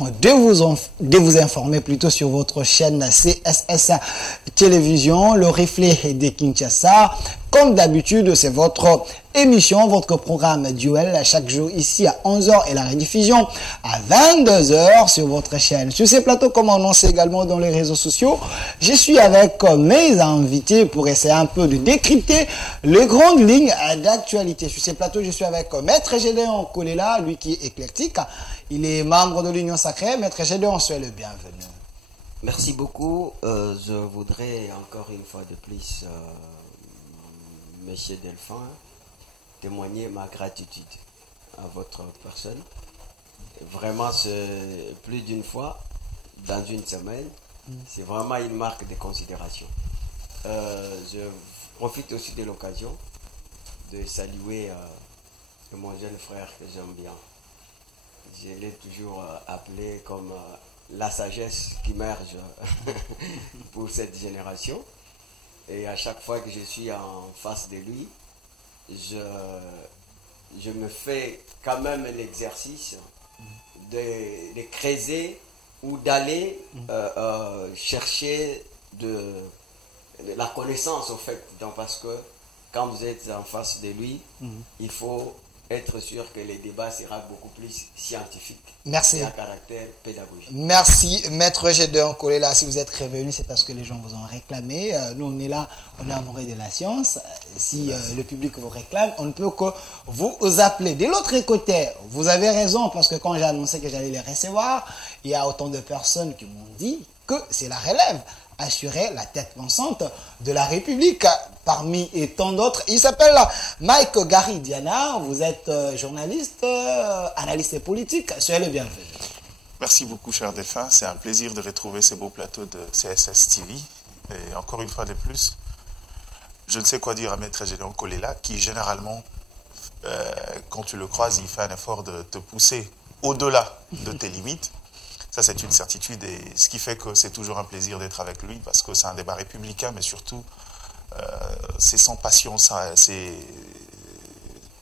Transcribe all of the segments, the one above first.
de vous informer plutôt sur votre chaîne CSS Télévision, le reflet de Kinshasa. Comme d'habitude, c'est votre émission, votre programme Duel, chaque jour ici à 11h et la rediffusion à 22h sur votre chaîne. Sur ces plateaux, comme annoncé également dans les réseaux sociaux, je suis avec mes invités pour essayer un peu de décrypter les grandes lignes d'actualité. Sur ces plateaux, je suis avec Maître Gédéon Kolela, lui qui est éclectique. Il est membre de l'Union Sacrée. Maître Gédéon, soyez le bienvenu. Merci beaucoup. Je voudrais encore une fois de plus, Monsieur Delphin, témoigner ma gratitude à votre personne. Vraiment, c'est plus d'une fois dans une semaine. C'est vraiment une marque de considération. Je profite aussi de l'occasion de saluer mon jeune frère que j'aime bien. Je l'ai toujours appelé comme la sagesse qui émerge pour cette génération. Et à chaque fois que je suis en face de lui, je me fais quand même l'exercice de creuser ou d'aller chercher de la connaissance au fait. Donc, parce que quand vous êtes en face de lui, il faut être sûr que les débats seront beaucoup plus scientifiques. Merci. Et à caractère pédagogique. Merci, Maître Gédéon Kolela. Si vous êtes revenu, c'est parce que les gens vous ont réclamé. Nous, on est là, on est amoureux de la science. Si le public vous réclame, on ne peut que vous appeler. De l'autre côté, vous avez raison, parce que quand j'ai annoncé que j'allais les recevoir, il y a autant de personnes qui m'ont dit que c'est la relève. Assurer la tête pensante de la République, parmi et tant d'autres. Il s'appelle Mike Gary Diana. Vous êtes journaliste, analyste politique. Soyez le bienvenu. Merci beaucoup, cher Delphin. C'est un plaisir de retrouver ce beau plateau de CSS TV. Et encore une fois de plus, je ne sais quoi dire à Maître Gédéon Kolela, qui généralement, quand tu le croises, il fait un effort de te pousser au-delà de tes limites. Ça, c'est une certitude, et ce qui fait que c'est toujours un plaisir d'être avec lui, parce que c'est un débat républicain, mais surtout, c'est sans passion. C'est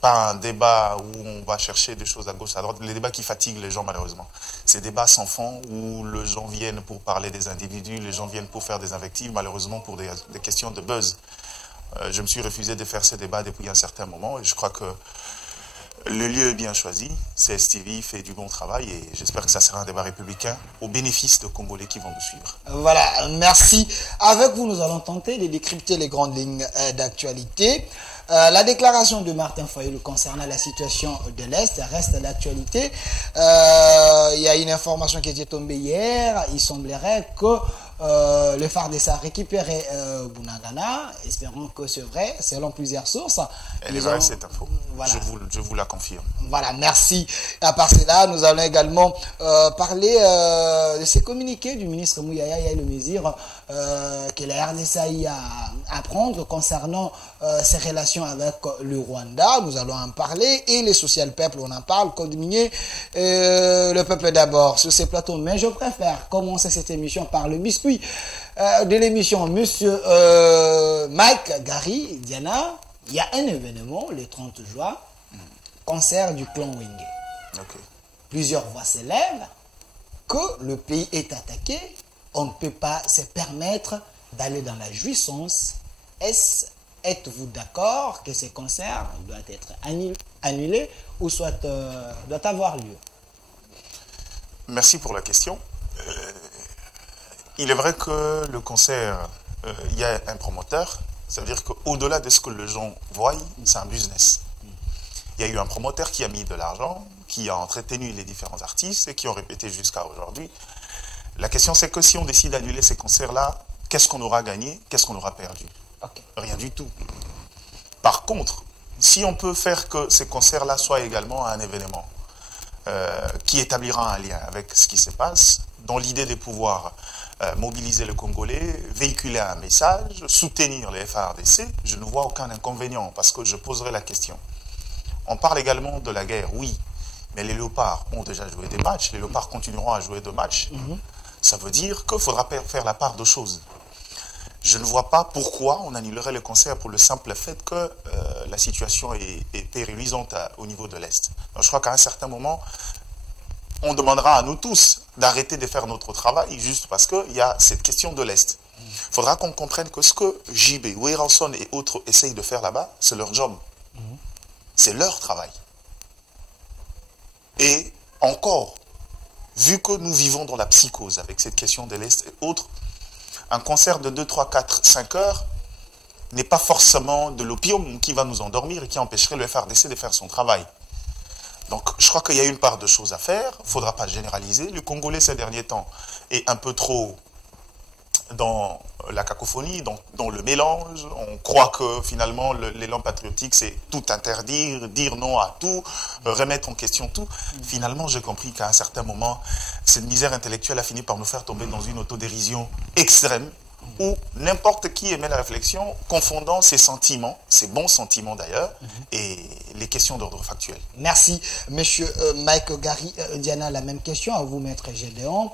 pas un débat où on va chercher des choses à gauche, à droite. Les débats qui fatiguent les gens, malheureusement. C'est des débats sans fond, où les gens viennent pour parler des individus, les gens viennent pour faire des invectives, malheureusement pour des questions de buzz. Je me suis refusé de faire ces débats depuis un certain moment, et je crois que le lieu est bien choisi. CSTV fait du bon travail, et j'espère que ça sera un débat républicain au bénéfice de Congolais qui vont nous suivre. Voilà, merci. Avec vous, nous allons tenter de décrypter les grandes lignes d'actualité. La déclaration de Martin Fayulu concernant la situation de l'Est reste d'actualité. Il y a une information qui était tombée hier. Il semblerait que le FARDC a récupéré Bunagana. Espérons que c'est vrai, selon plusieurs sources. Elle est vraie, cette info. Voilà. Je vous la confirme. Voilà, merci. À part cela, nous allons également parler de ces communiqués du ministre Mouyaya Yahya que la RDC a eu à prendre concernant ses relations avec le Rwanda. Nous allons en parler. Et les social peuples, on en parle. Code minier, le peuple d'abord sur ces plateaux. Mais je préfère commencer cette émission par le biscuit de l'émission. Monsieur Mike Gary Diana, il y a un événement le 30 juin, concert du clan Wenge. Okay. Plusieurs voix s'élèvent que le pays est attaqué. On ne peut pas se permettre d'aller dans la jouissance. Êtes-vous d'accord que ce concert doit être annulé ou soit doit avoir lieu? Merci pour la question. Il est vrai que le concert, il y a un promoteur. Ça veut dire qu'au-delà de ce que les gens voient, c'est un business. Il y a eu un promoteur qui a mis de l'argent, qui a entretenu les différents artistes et qui ont répété jusqu'à aujourd'hui. La question, c'est que si on décide d'annuler ces concerts-là, qu'est-ce qu'on aura gagné? Qu'est-ce qu'on aura perdu? Okay. Rien du tout. Par contre, si on peut faire que ces concerts-là soient également un événement qui établira un lien avec ce qui se passe, dans l'idée de pouvoir mobiliser le Congolais, véhiculer un message, soutenir les FARDC, je ne vois aucun inconvénient, parce que je poserai la question. On parle également de la guerre, oui, mais les léopards ont déjà joué des matchs, les léopards continueront à jouer des matchs. Ça veut dire qu'il faudra faire la part de choses. Je ne vois pas pourquoi on annulerait le concert pour le simple fait que la situation est péririsante au niveau de l'Est. Je crois qu'à un certain moment, on demandera à nous tous d'arrêter de faire notre travail juste parce qu'il y a cette question de l'Est. Il faudra qu'on comprenne que ce que JB, Weyerson et autres essayent de faire là-bas, c'est leur job. C'est leur travail. Et encore, vu que nous vivons dans la psychose avec cette question de l'Est et autres, un concert de 2, 3, 4, 5 heures n'est pas forcément de l'opium qui va nous endormir et qui empêcherait le FRDC de faire son travail. Donc, je crois qu'il y a une part de choses à faire. Il ne faudra pas généraliser. Le Congolais, ces derniers temps, est un peu trop dans la cacophonie, dans le mélange. On croit que, finalement, l'élan patriotique, c'est tout interdire, dire non à tout, remettre en question tout. Finalement, j'ai compris qu'à un certain moment, cette misère intellectuelle a fini par nous faire tomber dans une autodérision extrême, où n'importe qui émet la réflexion, confondant ses sentiments, ses bons sentiments d'ailleurs, et les questions d'ordre factuel. Merci, monsieur Mike Gary. Diana, la même question à vous, maître Gédéon.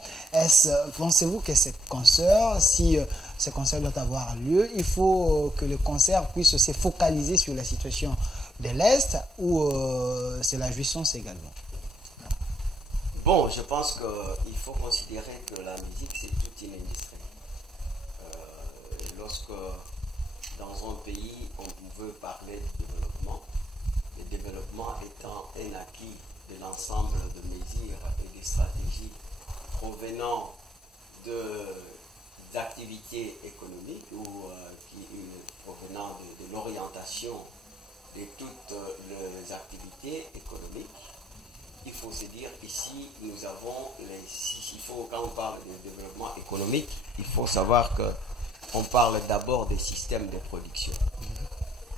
Pensez-vous que ces concerts, si ces concerts doivent avoir lieu, il faut que le concert puisse se focaliser sur la situation de l'Est ou c'est la jouissance également? Bon, je pense qu'il faut considérer que la musique, c'est toute une industrie. Lorsque dans un pays, on veut parler de développement, le développement étant un acquis de l'ensemble de mesures et de stratégies provenant d'activités économiques ou provenant de l'orientation de toutes les activités économiques. Il faut se dire qu'ici, nous avons, quand on parle de développement économique, il faut savoir que on parle d'abord des systèmes de production.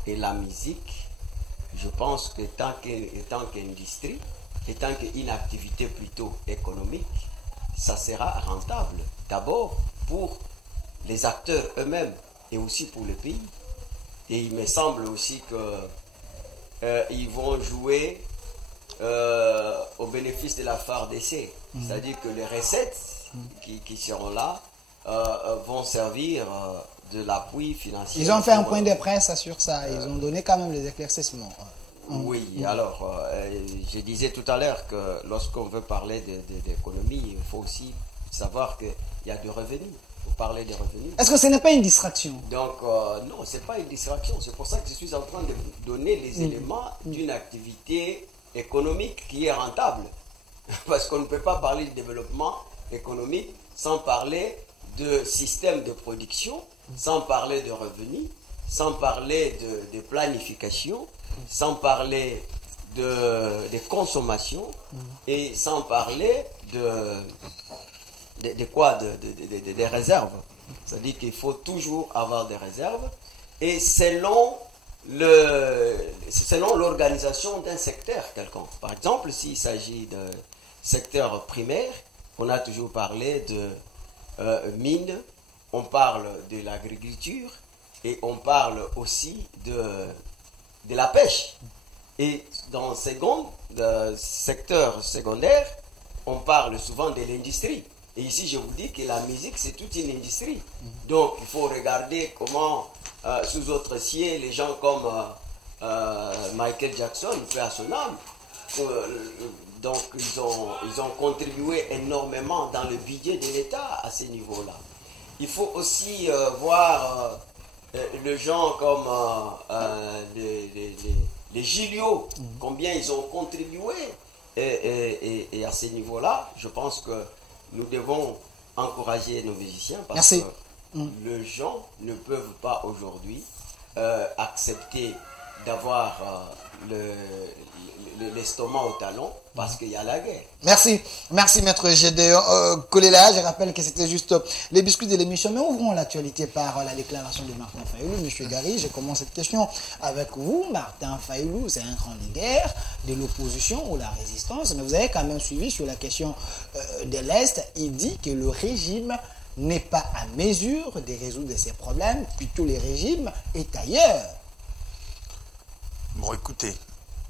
Et la musique, je pense que tant qu'industrie, étant qu'une activité plutôt économique, ça sera rentable. D'abord pour les acteurs eux-mêmes et aussi pour le pays. Et il me semble aussi qu'ils vont jouer au bénéfice de la FARDC. C'est-à-dire que les recettes qui seront là vont servir de l'appui financier. Ils ont fait un point de presse sur ça. Ils ont donné quand même les éclaircissements. Oui, alors, je disais tout à l'heure que lorsqu'on veut parler d'économie, il faut aussi savoir qu'il y a du revenu. Il faut parler des revenus. Est-ce que ce n'est pas une distraction? Donc, non, ce n'est pas une distraction. C'est pour ça que je suis en train de donner les éléments d'une activité économique qui est rentable. Parce qu'on ne peut pas parler de développement économique sans parler de système de production, sans parler de revenus, sans parler de planification, sans parler de consommation et sans parler des réserves. C'est-à-dire qu'il faut toujours avoir des réserves et selon l'organisation d'un secteur quelconque. Par exemple, s'il s'agit de secteur primaire, on a toujours parlé de mines, on parle de l'agriculture et on parle aussi de la pêche. Et dans le secteur secondaire, on parle souvent de l'industrie. Et ici, je vous dis que la musique, c'est toute une industrie. Donc, il faut regarder comment, sous autres cieux, les gens comme Michael Jackson, paix à son âme, donc ils ont contribué énormément dans le budget de l'État à ce niveau-là. Il faut aussi voir les gens comme les Gilio, combien ils ont contribué. Et à ce niveau-là, je pense que nous devons encourager nos musiciens parce que les gens ne peuvent pas aujourd'hui accepter d'avoir l'estomac au talon parce qu'il y a la guerre. Merci maître Gédéon Kolela. Je rappelle que c'était juste les biscuits de l'émission, mais ouvrons l'actualité par la déclaration de Martin Fayulu. Monsieur Gary, je commence cette question avec vous. Martin Fayulu, c'est un grand leader de l'opposition ou la résistance, mais vous avez quand même suivi sur la question de l'Est. Il dit que le régime n'est pas à mesure de résoudre ces problèmes, plutôt le régime est ailleurs. Bon, écoutez,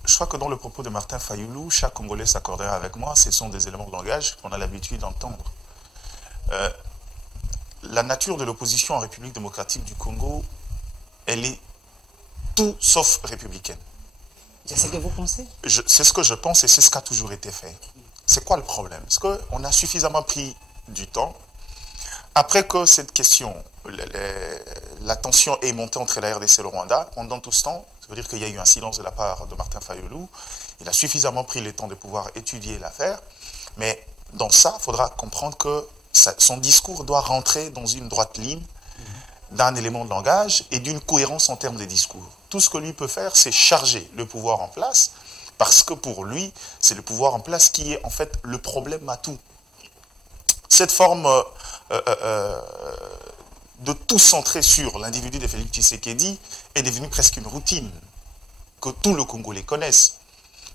je crois que dans le propos de Martin Fayulu, chaque Congolais s'accordera avec moi, ce sont des éléments de langage qu'on a l'habitude d'entendre. La nature de l'opposition en République démocratique du Congo, elle est tout sauf républicaine. C'est ce que vous pensez? C'est ce que je pense et c'est ce qui a toujours été fait. c'est quoi le problème? Parce qu'on a suffisamment pris du temps. Après que cette question, la tension est montée entre la RDC et le Rwanda, pendant tout ce temps, ça veut dire qu'il y a eu un silence de la part de Martin Fayulu. Il a suffisamment pris le temps de pouvoir étudier l'affaire. Mais dans ça, il faudra comprendre que son discours doit rentrer dans une droite ligne d'un élément de langage et d'une cohérence en termes de discours. Tout ce que lui peut faire, c'est charger le pouvoir en place, parce que pour lui, c'est le pouvoir en place qui est en fait le problème à tout. Cette forme de tout centrer sur l'individu de Félix Tshisekedi est devenue presque une routine que tous les Congolais connaissent.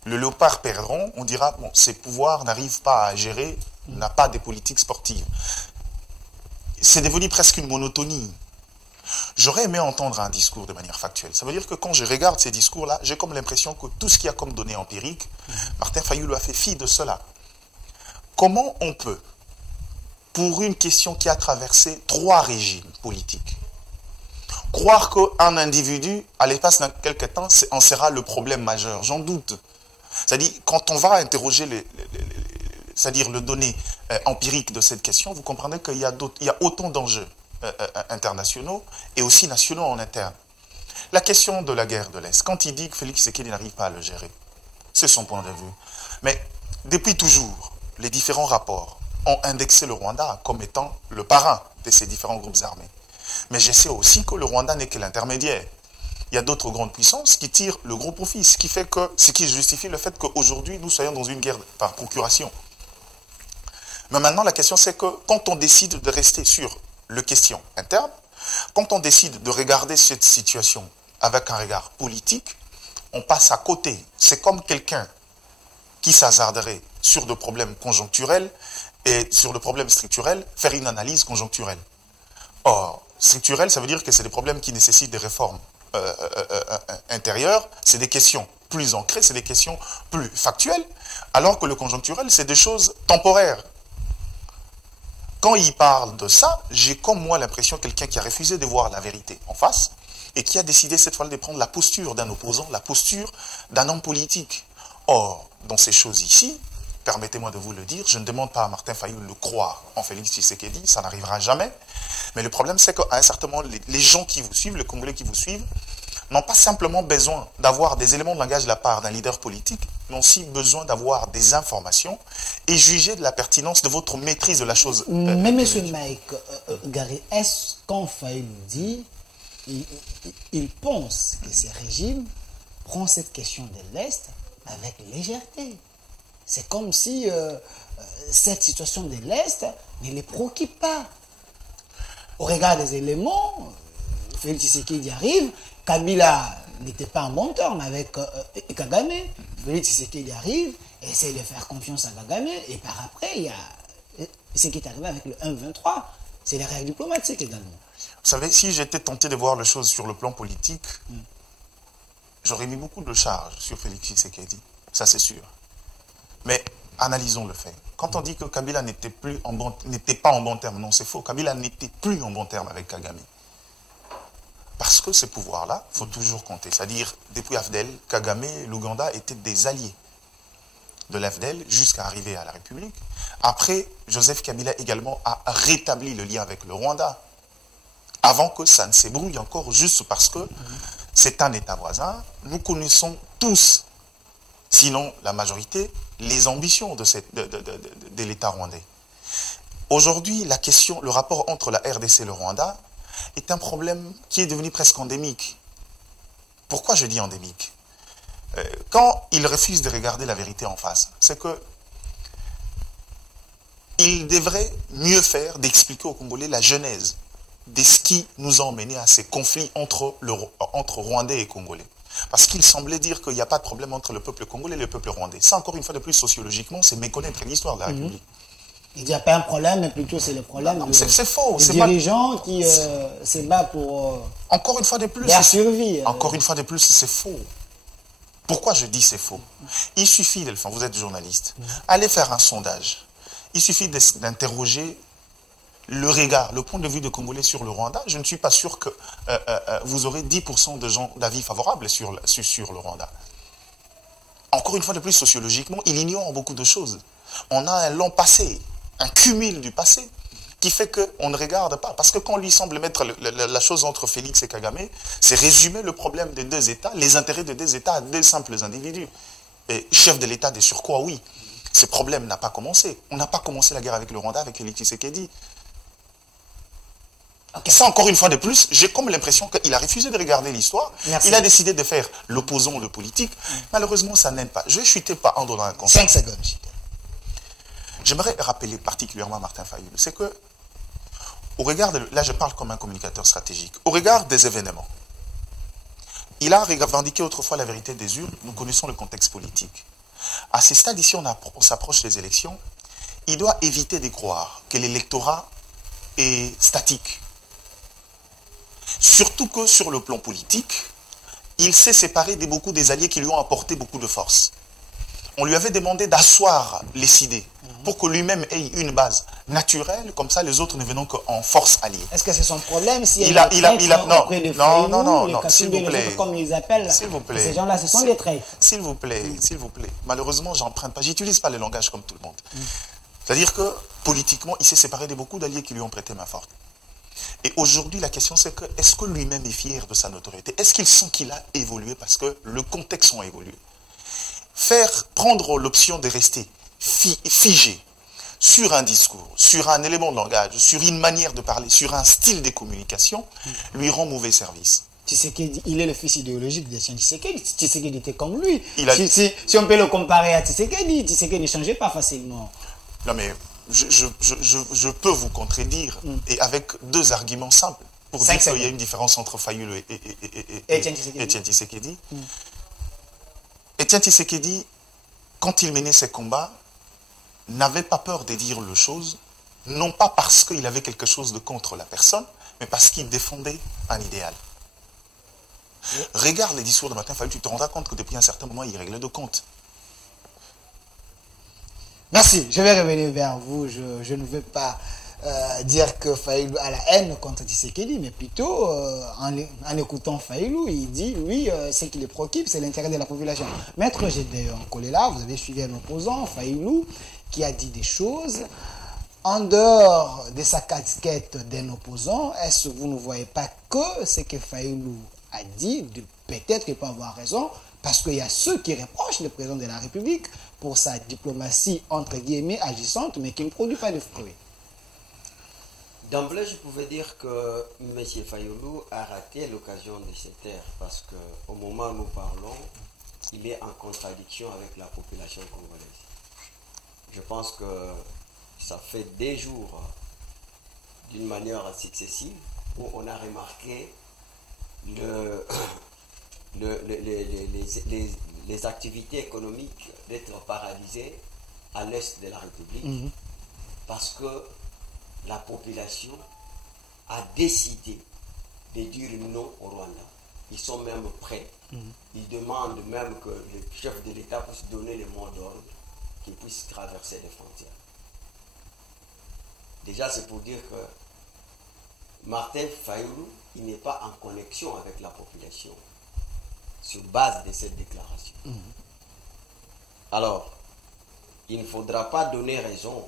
Le léopard perdront, on dira, bon, ces pouvoirs n'arrivent pas à gérer, n'a pas des politiques sportives. C'est devenu presque une monotonie. J'aurais aimé entendre un discours de manière factuelle. Ça veut dire que quand je regarde ces discours-là, j'ai comme l'impression que tout ce qu'il y a comme données empiriques, Martin Fayulu a fait fi de cela. Comment on peut, pour une question qui a traversé 3 régimes politiques, croire qu'un individu, à l'espace d'un quelque temps, en sera le problème majeur? J'en doute. C'est-à-dire, quand on va interroger c'est-à-dire le données empirique de cette question, vous comprenez qu'il y a autant d'enjeux internationaux et aussi nationaux en interne. La question de la guerre de l'Est, quand il dit que Félix Tshisekedi n'arrive pas à le gérer, c'est son point de vue. Mais depuis toujours, les différents rapports ont indexé le Rwanda comme étant le parrain de ces différents groupes armés. Mais je sais aussi que le Rwanda n'est que l'intermédiaire. Il y a d'autres grandes puissances qui tirent le gros profit, ce qui justifie le fait qu'aujourd'hui, nous soyons dans une guerre par procuration. Mais maintenant, la question, c'est que quand on décide de rester sur les questions internes, quand on décide de regarder cette situation avec un regard politique, on passe à côté. C'est comme quelqu'un qui s'hasarderait sur des problèmes conjoncturels et sur le problème structurel, faire une analyse conjoncturelle. Or, structurel, ça veut dire que c'est des problèmes qui nécessitent des réformes intérieures, c'est des questions plus ancrées, c'est des questions plus factuelles, alors que le conjoncturel, c'est des choses temporaires. Quand il parle de ça, j'ai comme moi l'impression de quelqu'un qui a refusé de voir la vérité en face et qui a décidé cette fois de prendre la posture d'un opposant, la posture d'un homme politique. Or, dans ces choses ici, permettez-moi de vous le dire, je ne demande pas à Martin Fayulu de croire en Félix Tshisekedi, ça n'arrivera jamais. Mais le problème, c'est qu'à un certain moment, les gens qui vous suivent, les Congolais qui vous suivent, n'ont pas simplement besoin d'avoir des éléments de langage de la part d'un leader politique, mais aussi besoin d'avoir des informations et juger de la pertinence de votre maîtrise de la chose. Mais M. Mike Gary, est-ce qu'en Fayulu dit, il pense que ce régime prend cette question de l'Est avec légèreté? C'est comme si cette situation de l'Est ne les préoccupe pas. Au regard des éléments, Félix Tshisekedi arrive, Kabila n'était pas en bon terme avec Kagame. Félix Tshisekedi arrive, essaie de faire confiance à Kagame, et par après, il y a ce qui est arrivé avec le 1-23. C'est les règles diplomatiques également. Vous savez, si j'étais tenté de voir les choses sur le plan politique, j'aurais mis beaucoup de charges sur Félix Tshisekedi, ça c'est sûr. Mais analysons le fait. Quand on dit que Kabila n'était pas en bon terme, non, c'est faux. Kabila n'était plus en bon terme avec Kagame. Parce que ce pouvoir-là, il faut toujours compter. C'est-à-dire, depuis AFDEL, Kagame et l'Ouganda étaient des alliés de l'AFDEL jusqu'à arriver à la République. Après, Joseph Kabila également a rétabli le lien avec le Rwanda, avant que ça ne s'ébrouille encore, juste parce que c'est un État voisin. Nous connaissons tous, sinon la majorité, les ambitions de l'État rwandais. Aujourd'hui, la question, le rapport entre la RDC et le Rwanda est un problème qui est devenu presque endémique. Pourquoi je dis endémique? Quand il refuse de regarder la vérité en face, c'est que il devrait mieux faire d'expliquer aux Congolais la genèse de ce qui nous a emmenés à ces conflits entre Rwandais et Congolais. Parce qu'il semblait dire qu'il n'y a pas de problème entre le peuple congolais et le peuple rwandais. Ça, encore une fois de plus, sociologiquement, c'est méconnaître l'histoire de la République. Il n'y a pas un problème, mais plutôt c'est le problème c'est faux. des dirigeants qui se battent pour encore une fois de plus, la survie. Encore une fois de plus, c'est faux. Pourquoi je dis c'est faux? Il suffit, Delphin, vous êtes journaliste, allez faire un sondage. Il suffit d'interroger le regard, le point de vue des Congolais sur le Rwanda. Je ne suis pas sûr que vous aurez 10% de gens d'avis favorables sur le Rwanda. encore une fois de plus, sociologiquement, il ignore beaucoup de choses. On a un long passé, un cumul du passé, qui fait qu'on ne regarde pas. Parce que quand on lui semble mettre la chose entre Félix et Kagame, c'est résumer le problème des deux États, les intérêts des deux États à deux simples individus. Et chef de l'État de surcroît, oui. Ce problème n'a pas commencé. On n'a pas commencé la guerre avec le Rwanda, avec Félix Tshisekedi. Okay. Ça, encore une fois de plus, j'ai comme l'impression qu'il a refusé de regarder l'histoire. Il a décidé de faire l'opposant, le politique. Malheureusement, ça n'aide pas. Je ne chutais pas en donnant un conseil. 5 secondes. J'aimerais rappeler particulièrement Martin Fayulu. C'est que, au regard de, là je parle comme un communicateur stratégique, au regard des événements, il a revendiqué autrefois la vérité des urnes. Nous connaissons le contexte politique. À ce stade ici, on s'approche des élections. Il doit éviter de croire que l'électorat est statique. Surtout que sur le plan politique, il s'est séparé de beaucoup des alliés qui lui ont apporté beaucoup de force. On lui avait demandé d'asseoir les idées pour que lui-même ait une base naturelle, comme ça les autres ne venant qu'en force alliée. Est-ce que c'est son problème si il a non, s'il vous plaît. Comme ils appellent, s'il vous plaît. Ces gens-là, ce sont des traits. S'il vous plaît, s'il vous plaît. Malheureusement, j'emprunte pas, j'utilise pas le langage comme tout le monde. C'est-à-dire que, politiquement, il s'est séparé de beaucoup d'alliés qui lui ont prêté main forte. Et aujourd'hui, la question c'est que, est-ce que lui-même est fier de sa notoriété? Est-ce qu'il sent qu'il a évolué parce que le contexte a évolué? Prendre l'option de rester figé sur un discours, sur un élément de langage, sur une manière de parler, sur un style de communication, lui rend mauvais service. Tshisekedi, il est le fils idéologique de Tshisekedi. Tshisekedi était comme lui. Si on peut le comparer à Tshisekedi, Tshisekedi ne changeait pas facilement. Non mais, je peux vous contredire, et avec deux arguments simples, pour dire qu'il y a une différence entre Fayulu et Etienne Tshisekedi. Etienne Tshisekedi, quand il menait ses combats, n'avait pas peur de dire les choses, non pas parce qu'il avait quelque chose de contre la personne, mais parce qu'il défendait un idéal. Regarde les discours de Martin Fayulu, tu te rendras compte que depuis un certain moment, il réglait de compte. Merci, je vais revenir vers vous. Je ne veux pas dire que Fayulu a la haine contre Tshisekedi, mais plutôt en écoutant Fayulu, il dit, lui, ce qui le préoccupe, c'est l'intérêt de la population. Maître Gédéon Kolela, vous avez suivi un opposant, Fayulu, qui a dit des choses en dehors de sa casquette d'un opposant. Est-ce que vous ne voyez pas que ce que Fayulu a dit, peut-être qu'il peut avoir raison, parce qu'il y a ceux qui reprochent le président de la République pour sa diplomatie, entre guillemets, agissante, mais qui ne produit pas de fruits. D'emblée, je pouvais dire que M. Fayulu a raté l'occasion de se taire, parce qu'au moment où nous parlons, il est en contradiction avec la population congolaise. Je pense que ça fait des jours, d'une manière successive, où on a remarqué les activités économiques d'être paralysées à l'est de la République, parce que la population a décidé de dire non au Rwanda. Ils sont même prêts. Ils demandent même que le chef de l'État puisse donner le mot d'ordre, qu'il puisse traverser les frontières. Déjà, c'est pour dire que Martin Fayulu, il n'est pas en connexion avec la population sur base de cette déclaration. Alors, il ne faudra pas donner raison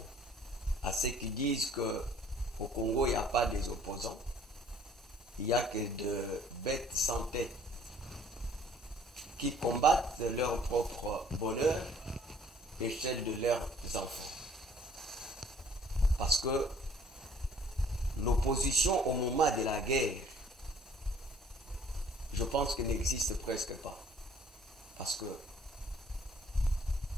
à ceux qui disent qu'au Congo, il n'y a pas des opposants. Il n'y a que de bêtes sans tête qui combattent leur propre bonheur et celle de leurs enfants. Parce que l'opposition au moment de la guerre, je pense qu'elle n'existe presque pas. Parce que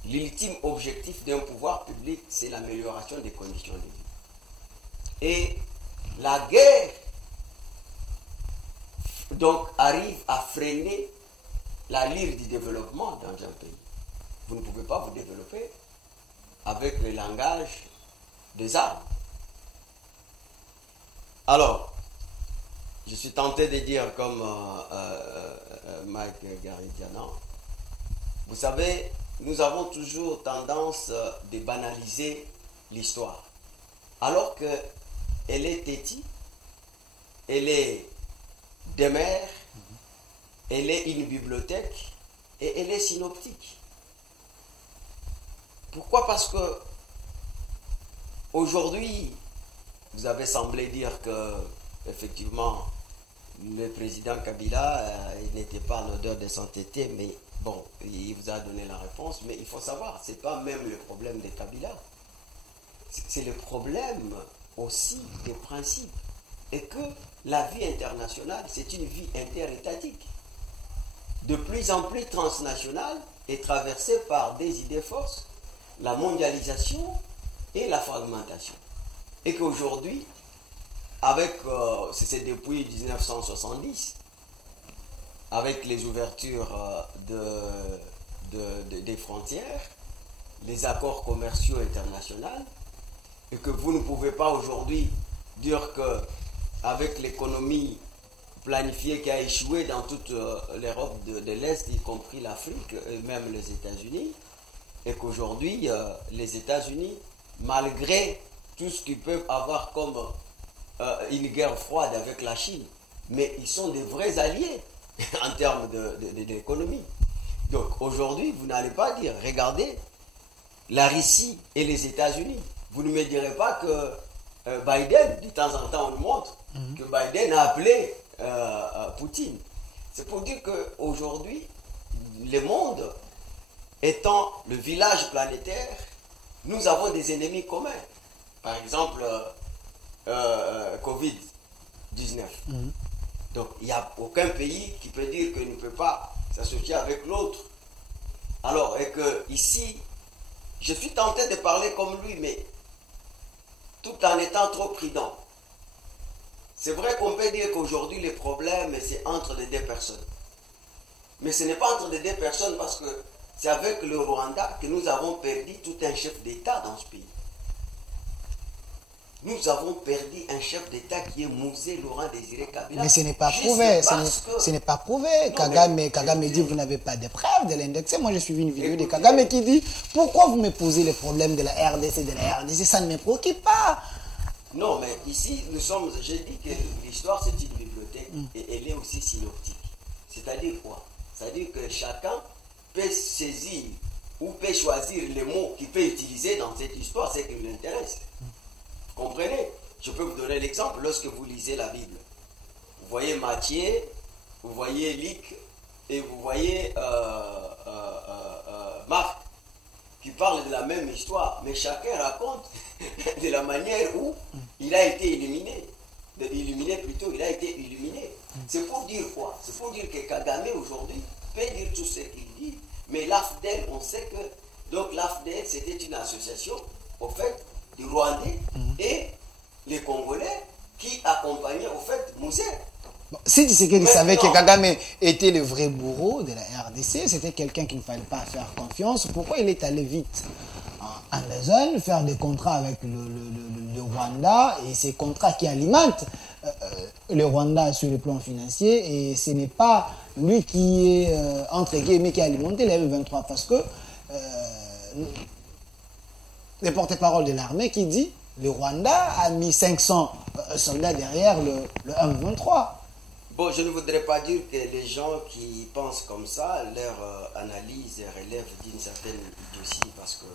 l'ultime objectif d'un pouvoir public, c'est l'amélioration des conditions de vie. Et la guerre, donc, arrive à freiner la lyre du développement dans un pays. Vous ne pouvez pas vous développer avec le langage des armes. Alors, je suis tenté de dire comme Mike Garidiana, vous savez, nous avons toujours tendance de banaliser l'histoire. Alors qu'elle est têtue, elle est demeure, elle est une bibliothèque et elle est synoptique. Pourquoi? Parce que aujourd'hui, vous avez semblé dire que, effectivement, le président Kabila il n'était pas en odeur de sainteté, mais bon, il vous a donné la réponse. Mais il faut savoir, ce n'est pas même le problème de Kabila. C'est le problème aussi des principes. Et que la vie internationale, c'est une vie interétatique. De plus en plus transnationale et traversée par des idées fausses, la mondialisation et la fragmentation. Et qu'aujourd'hui, c'est depuis 1970, avec les ouvertures des frontières, les accords commerciaux internationaux, et que vous ne pouvez pas aujourd'hui dire que avec l'économie planifiée qui a échoué dans toute l'Europe de l'Est, y compris l'Afrique et même les États-Unis, et qu'aujourd'hui, les États-Unis, malgré tout ce qu'ils peuvent avoir comme une guerre froide avec la Chine, mais ils sont des vrais alliés en termes de l'économie. Donc aujourd'hui, vous n'allez pas dire, regardez, la Russie et les États-Unis. Vous ne me direz pas que Biden, de temps en temps on nous montre, que Biden a appelé Poutine. C'est pour dire qu'aujourd'hui, le monde étant le village planétaire, nous avons des ennemis communs. Par exemple, Covid-19. Donc, il n'y a aucun pays qui peut dire qu'il ne peut pas s'associer avec l'autre. Alors, et que ici, je suis tenté de parler comme lui, mais tout en étant trop prudent. C'est vrai qu'on peut dire qu'aujourd'hui, les problèmes, c'est entre les deux personnes. Mais ce n'est pas entre les deux personnes parce que c'est avec le Rwanda que nous avons perdu tout un chef d'État dans ce pays. Nous avons perdu un chef d'État qui est Mouzé Laurent Désiré Kabila. Mais ce n'est pas prouvé. Ce n'est pas prouvé. Kagame dit vous n'avez pas de preuves de l'indexer. Moi, j'ai suivi une vidéo de Kagame qui dit pourquoi vous me posez les problèmes de la RDC, ça ne me préoccupe pas. Non, mais ici, j'ai dit que l'histoire, c'est une bibliothèque et elle est aussi synoptique. C'est-à-dire quoi? C'est-à-dire que chacun peut saisir ou peut choisir les mots qu'il peut utiliser dans cette histoire, c'est qui l'intéresse. Vous comprenez? Je peux vous donner l'exemple lorsque vous lisez la Bible. Vous voyez Matthieu, vous voyez Luc et vous voyez Marc qui parlent de la même histoire, mais chacun raconte de la manière où il a été éliminé. Il a été illuminé. C'est pour dire quoi? C'est pour dire que Kagame aujourd'hui peut dire tout ce qu'il dit, mais l'AFDEL, on sait que donc l'AFDEL c'était une association au fait du Rwandais et les Congolais qui accompagnaient au fait Mouzé. Bon, si Tshisekedi savait que Kagame était le vrai bourreau de la RDC, c'était quelqu'un qu'il ne fallait pas faire confiance. Pourquoi il est allé vite en Amazon faire des contrats avec le Rwanda et ces contrats qui alimentent le Rwanda sur le plan financier, et ce n'est pas lui qui est entre guillemets qui a alimenté les M23 parce que le porte-parole de l'armée qui dit le Rwanda a mis 500 soldats derrière le M23. Bon, je ne voudrais pas dire que les gens qui pensent comme ça, leur analyse relève d'une certaine idiotie parce que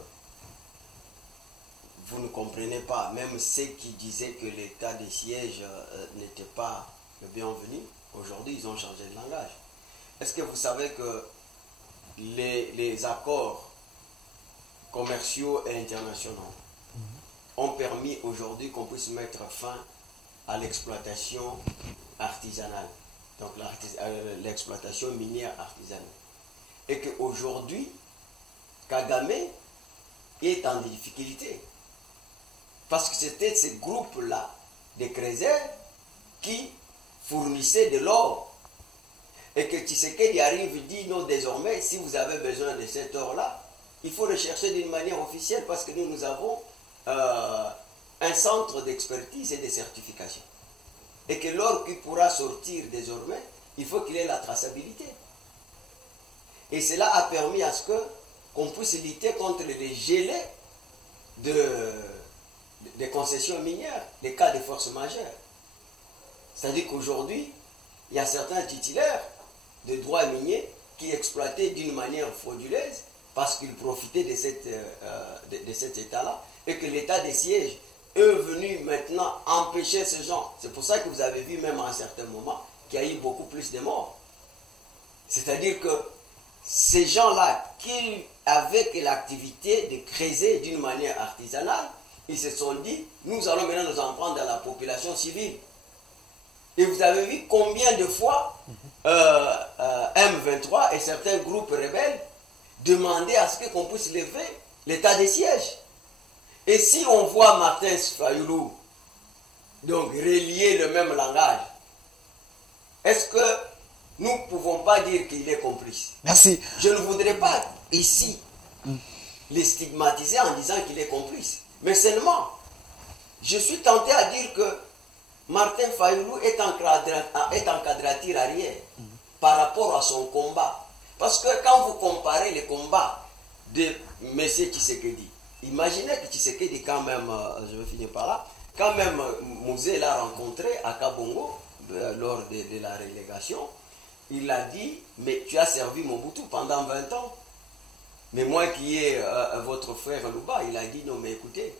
vous ne comprenez pas. Même ceux qui disaient que l'état de siège n'était pas le bienvenu, aujourd'hui ils ont changé de langage. Est-ce que vous savez que les accords commerciaux et internationaux ont permis aujourd'hui qu'on puisse mettre fin à l'exploitation artisanale, donc l'exploitation minière artisanale. Et qu'aujourd'hui, Kagame est en difficulté. Parce que c'était ces groupes-là, des Crézers, qui fournissaient de l'or. Et que Tshisekedi arrive et dit non, désormais, si vous avez besoin de cet or-là, il faut le chercher d'une manière officielle parce que nous avons un centre d'expertise et de certification. Et que l'or qui pourra sortir désormais, il faut qu'il ait la traçabilité. Et cela a permis à ce qu'on puisse lutter contre les gelées des concessions minières, les cas de force majeure. C'est-à-dire qu'aujourd'hui, il y a certains titulaires de droits miniers qui exploitaient d'une manière frauduleuse parce qu'ils profitaient de cet état-là, et que l'état des sièges est venu maintenant empêcher ces gens. C'est pour ça que vous avez vu même à un certain moment qu'il y a eu beaucoup plus de morts. C'est-à-dire que ces gens-là qui, avec l'activité de creuser d'une manière artisanale, ils se sont dit, nous allons maintenant nous en prendre à la population civile. Et vous avez vu combien de fois M23 et certains groupes rebelles demandaient à ce qu'on puisse lever l'état des sièges. Et si on voit Martin Fayoulou donc relier le même langage, est-ce que nous ne pouvons pas dire qu'il est complice? Merci. Je ne voudrais pas ici les stigmatiser en disant qu'il est complice. Mais seulement, je suis tenté à dire que Martin Fayoulou est en quadrature arrière par rapport à son combat. Parce que quand vous comparez les combats de M. Tshisekedi, imaginez que Tshisekedi, quand même, je vais finir par là, quand même Mouzé l'a rencontré à Kabongo lors de la relégation, il a dit, mais tu as servi Mobutu pendant 20 ans. Mais moi qui est votre frère Louba, il a dit, non mais écoutez,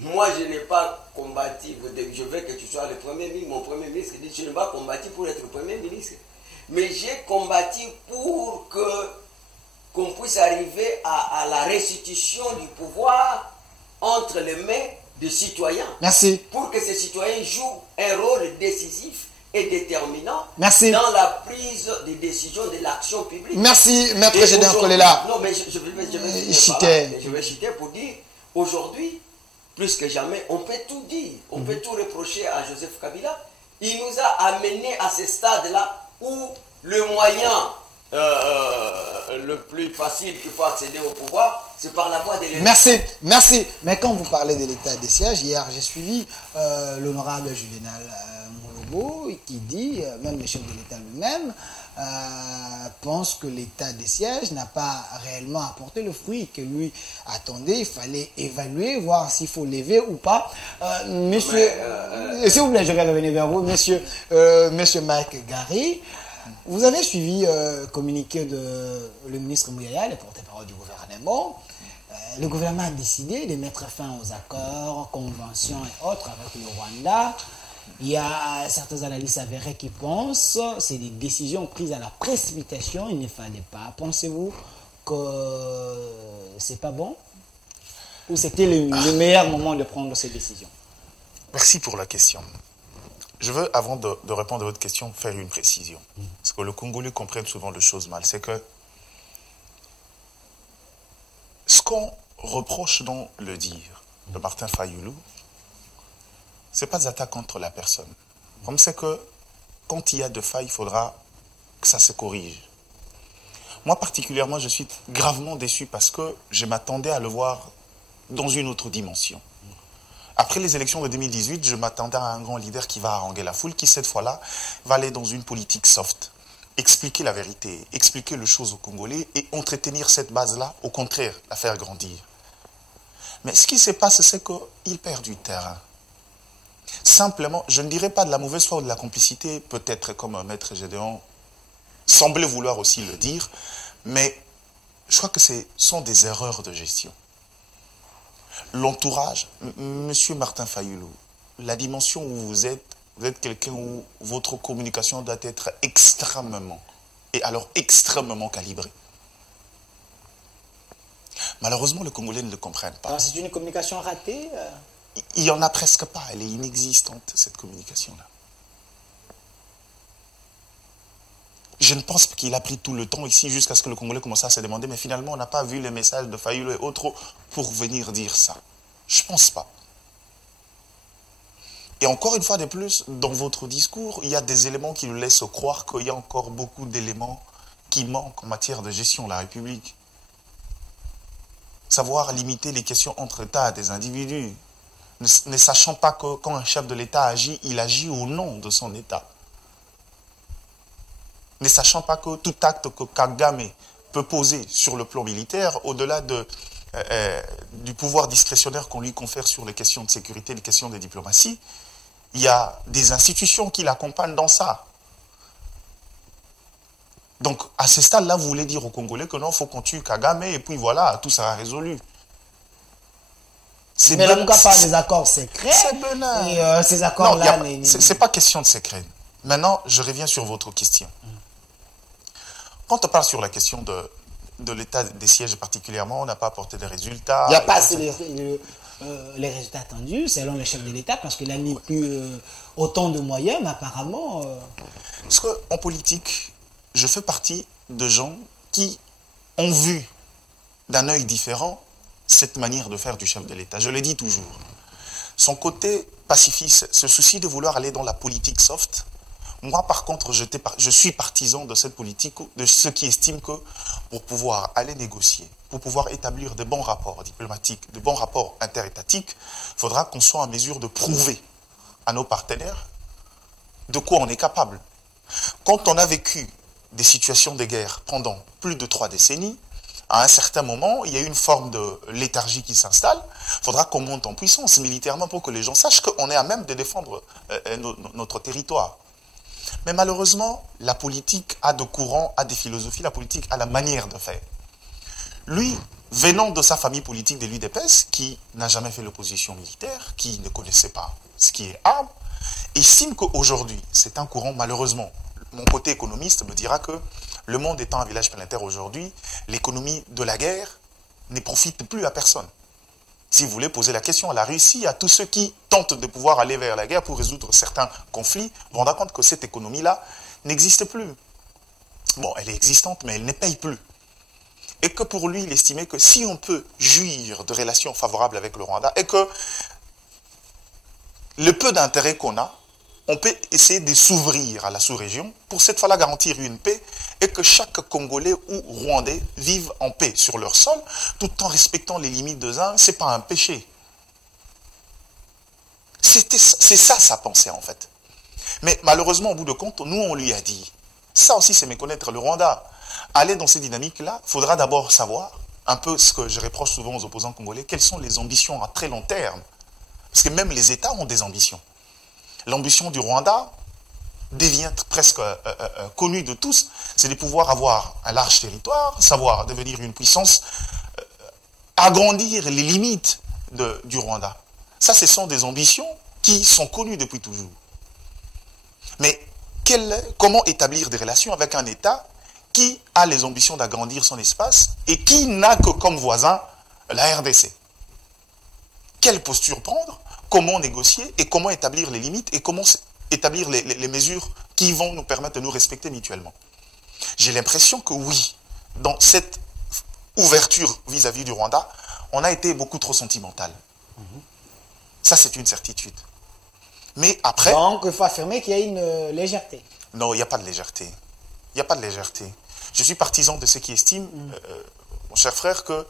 moi je n'ai pas combattu, je veux que tu sois le premier ministre, mon premier ministre, il dit, je n'ai pas combattu pour être premier ministre. Mais j'ai combattu pour qu'on puisse arriver à la restitution du pouvoir entre les mains des citoyens. Merci. Pour que ces citoyens jouent un rôle décisif et déterminant Merci. dans la prise de décision de l'action publique. Merci, Maître Gédéon Kolela. Non, mais je vais citer pour dire, aujourd'hui, plus que jamais, on peut tout dire, on peut tout reprocher à Joseph Kabila. Il nous a amenés à ce stade-là où le moyen le plus facile qu'il faut accéder au pouvoir, c'est par la voie de l'élection. Merci, merci. Mais quand vous parlez de l'état des sièges, hier j'ai suivi l'honorable Juvenal Molobo qui dit, même le chef de l'État lui-même, pense que l'état des sièges n'a pas réellement apporté le fruit que lui attendait. Il fallait évaluer, voir s'il faut lever ou pas. Monsieur, s'il vous plaît, je vais revenir vers vous, monsieur Mike Gary. Vous avez suivi le communiqué de le ministre Mouyaya, le porte-parole du gouvernement. Le gouvernement a décidé de mettre fin aux accords, conventions et autres avec le Rwanda. Il y a certains analystes avérés qui pensent que c'est des décisions prises à la précipitation, il ne fallait pas. Pensez-vous que c'est pas bon? Ou c'était le meilleur moment de prendre ces décisions? Merci pour la question. Je veux, avant de répondre à votre question, faire une précision. Parce que le Congolais comprennent souvent les choses mal. C'est que ce qu'on reproche dans le dire de Martin Fayoulou, ce n'est pas des attaques contre la personne. Comme c'est que quand il y a de failles, il faudra que ça se corrige. Moi particulièrement, je suis gravement déçu parce que je m'attendais à le voir dans une autre dimension. Après les élections de 2018, je m'attendais à un grand leader qui va haranguer la foule, qui cette fois-là va aller dans une politique soft, expliquer la vérité, expliquer les choses aux Congolais et entretenir cette base-là, au contraire, la faire grandir. Mais ce qui se passe, c'est qu'il perd du terrain. Simplement, je ne dirais pas de la mauvaise foi ou de la complicité, peut-être comme Maître Gédéon semblait vouloir aussi le dire, mais je crois que ce sont des erreurs de gestion. L'entourage, Monsieur Martin Fayoulou, la dimension où vous êtes quelqu'un où votre communication doit être extrêmement, et alors extrêmement calibrée. Malheureusement, les Congolais ne le comprennent pas. C'est une communication ratée? Il n'y en a presque pas, elle est inexistante, cette communication-là. Je ne pense pas qu'il a pris tout le temps ici jusqu'à ce que le Congolais commence à se demander, mais finalement, on n'a pas vu les messages de Fayoulou et autres pour venir dire ça. Je ne pense pas. Et encore une fois de plus, dans votre discours, il y a des éléments qui nous laissent croire qu'il y a encore beaucoup d'éléments qui manquent en matière de gestion de la République. Savoir limiter les questions entre États et des individus, ne sachant pas que quand un chef de l'État agit, il agit au nom de son État. Ne sachant pas que tout acte que Kagame peut poser sur le plan militaire, au-delà du pouvoir discrétionnaire qu'on lui confère sur les questions de sécurité, les questions de diplomatie, il y a des institutions qui l'accompagnent dans ça. Donc, à ce stade-là, vous voulez dire aux Congolais que non, il faut qu'on tue Kagame et puis voilà, tout sera résolu. Mais là, pourquoi pas des accords secrets? C'est benin. Et ces accords-là... C'est pas question de secret. Maintenant, je reviens sur votre question. Quand on parle sur la question de l'état des sièges particulièrement, on n'a pas apporté des résultats. Il n'y a pas assez les résultats attendus, selon le chef de l'État, parce qu'il n'a mis plus autant de moyens, mais apparemment... Parce qu'en politique, je fais partie de gens qui ont vu d'un œil différent cette manière de faire du chef de l'État. Je le dis toujours. Son côté pacifiste, ce souci de vouloir aller dans la politique soft, moi par contre, je suis partisan de cette politique, de ceux qui estiment que pour pouvoir aller négocier, pour pouvoir établir de bons rapports diplomatiques, de bons rapports interétatiques, il faudra qu'on soit en mesure de prouver à nos partenaires de quoi on est capable. Quand on a vécu des situations de guerre pendant plus de 3 décennies, à un certain moment, il y a une forme de léthargie qui s'installe. Il faudra qu'on monte en puissance militairement pour que les gens sachent qu'on est à même de défendre notre territoire. Mais malheureusement, la politique a de courants, a des philosophies, la politique a la manière de faire. Lui, venant de sa famille politique de l'UDPS, qui n'a jamais fait l'opposition militaire, qui ne connaissait pas ce qui est arme, estime qu'aujourd'hui, c'est un courant, malheureusement, mon côté économiste me dira que le monde étant un village planétaire aujourd'hui, l'économie de la guerre ne profite plus à personne. Si vous voulez poser la question à la Russie, à tous ceux qui tentent de pouvoir aller vers la guerre pour résoudre certains conflits, vous vous rendez compte que cette économie-là n'existe plus. Bon, elle est existante, mais elle ne paye plus. Et que pour lui, il estimait que si on peut jouir de relations favorables avec le Rwanda, et que le peu d'intérêt qu'on a, on peut essayer de s'ouvrir à la sous-région pour cette fois-là garantir une paix et que chaque Congolais ou Rwandais vive en paix sur leur sol tout en respectant les limites de l'un. Ce n'est pas un péché. C'est ça sa pensée en fait. Mais malheureusement, au bout de compte, nous on lui a dit, ça aussi c'est méconnaître le Rwanda. Aller dans ces dynamiques-là, il faudra d'abord savoir, un peu ce que je reproche souvent aux opposants congolais, quelles sont les ambitions à très long terme. Parce que même les États ont des ambitions. L'ambition du Rwanda devient presque connue de tous, c'est de pouvoir avoir un large territoire, savoir devenir une puissance, agrandir les limites du Rwanda. Ça, ce sont des ambitions qui sont connues depuis toujours. Mais comment établir des relations avec un État qui a les ambitions d'agrandir son espace et qui n'a que comme voisin la RDC? Quelle posture prendre? Comment négocier et comment établir les limites et comment établir les mesures qui vont nous permettre de nous respecter mutuellement. J'ai l'impression que oui, dans cette ouverture vis-à-vis du Rwanda, on a été beaucoup trop sentimental. Ça, c'est une certitude. Mais après... Donc, il faut affirmer qu'il y a une légèreté. Non, il n'y a pas de légèreté. Il n'y a pas de légèreté. Je suis partisan de ceux qui estiment, mon cher frère, que...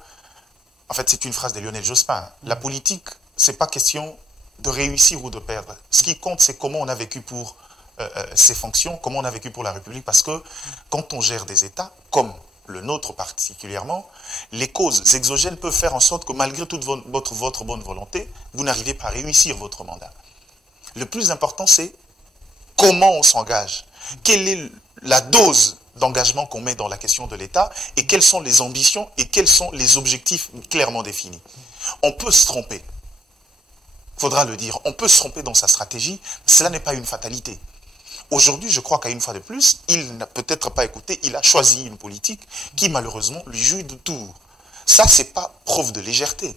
En fait, c'est une phrase de Lionel Jospin. La politique, ce n'est pas question de réussir ou de perdre. Ce qui compte, c'est comment on a vécu pour ces fonctions, comment on a vécu pour la République. Parce que quand on gère des États, comme le nôtre particulièrement, les causes exogènes peuvent faire en sorte que malgré toute votre bonne volonté, vous n'arrivez pas à réussir votre mandat. Le plus important, c'est comment on s'engage. Quelle est la dose d'engagement qu'on met dans la question de l'État et quelles sont les ambitions et quels sont les objectifs clairement définis. On peut se tromper. Il faudra le dire, on peut se tromper dans sa stratégie, cela n'est pas une fatalité. Aujourd'hui, je crois qu'à une fois de plus, il n'a peut-être pas écouté, il a choisi une politique qui malheureusement lui joue de tours. Ça, ce n'est pas preuve de légèreté.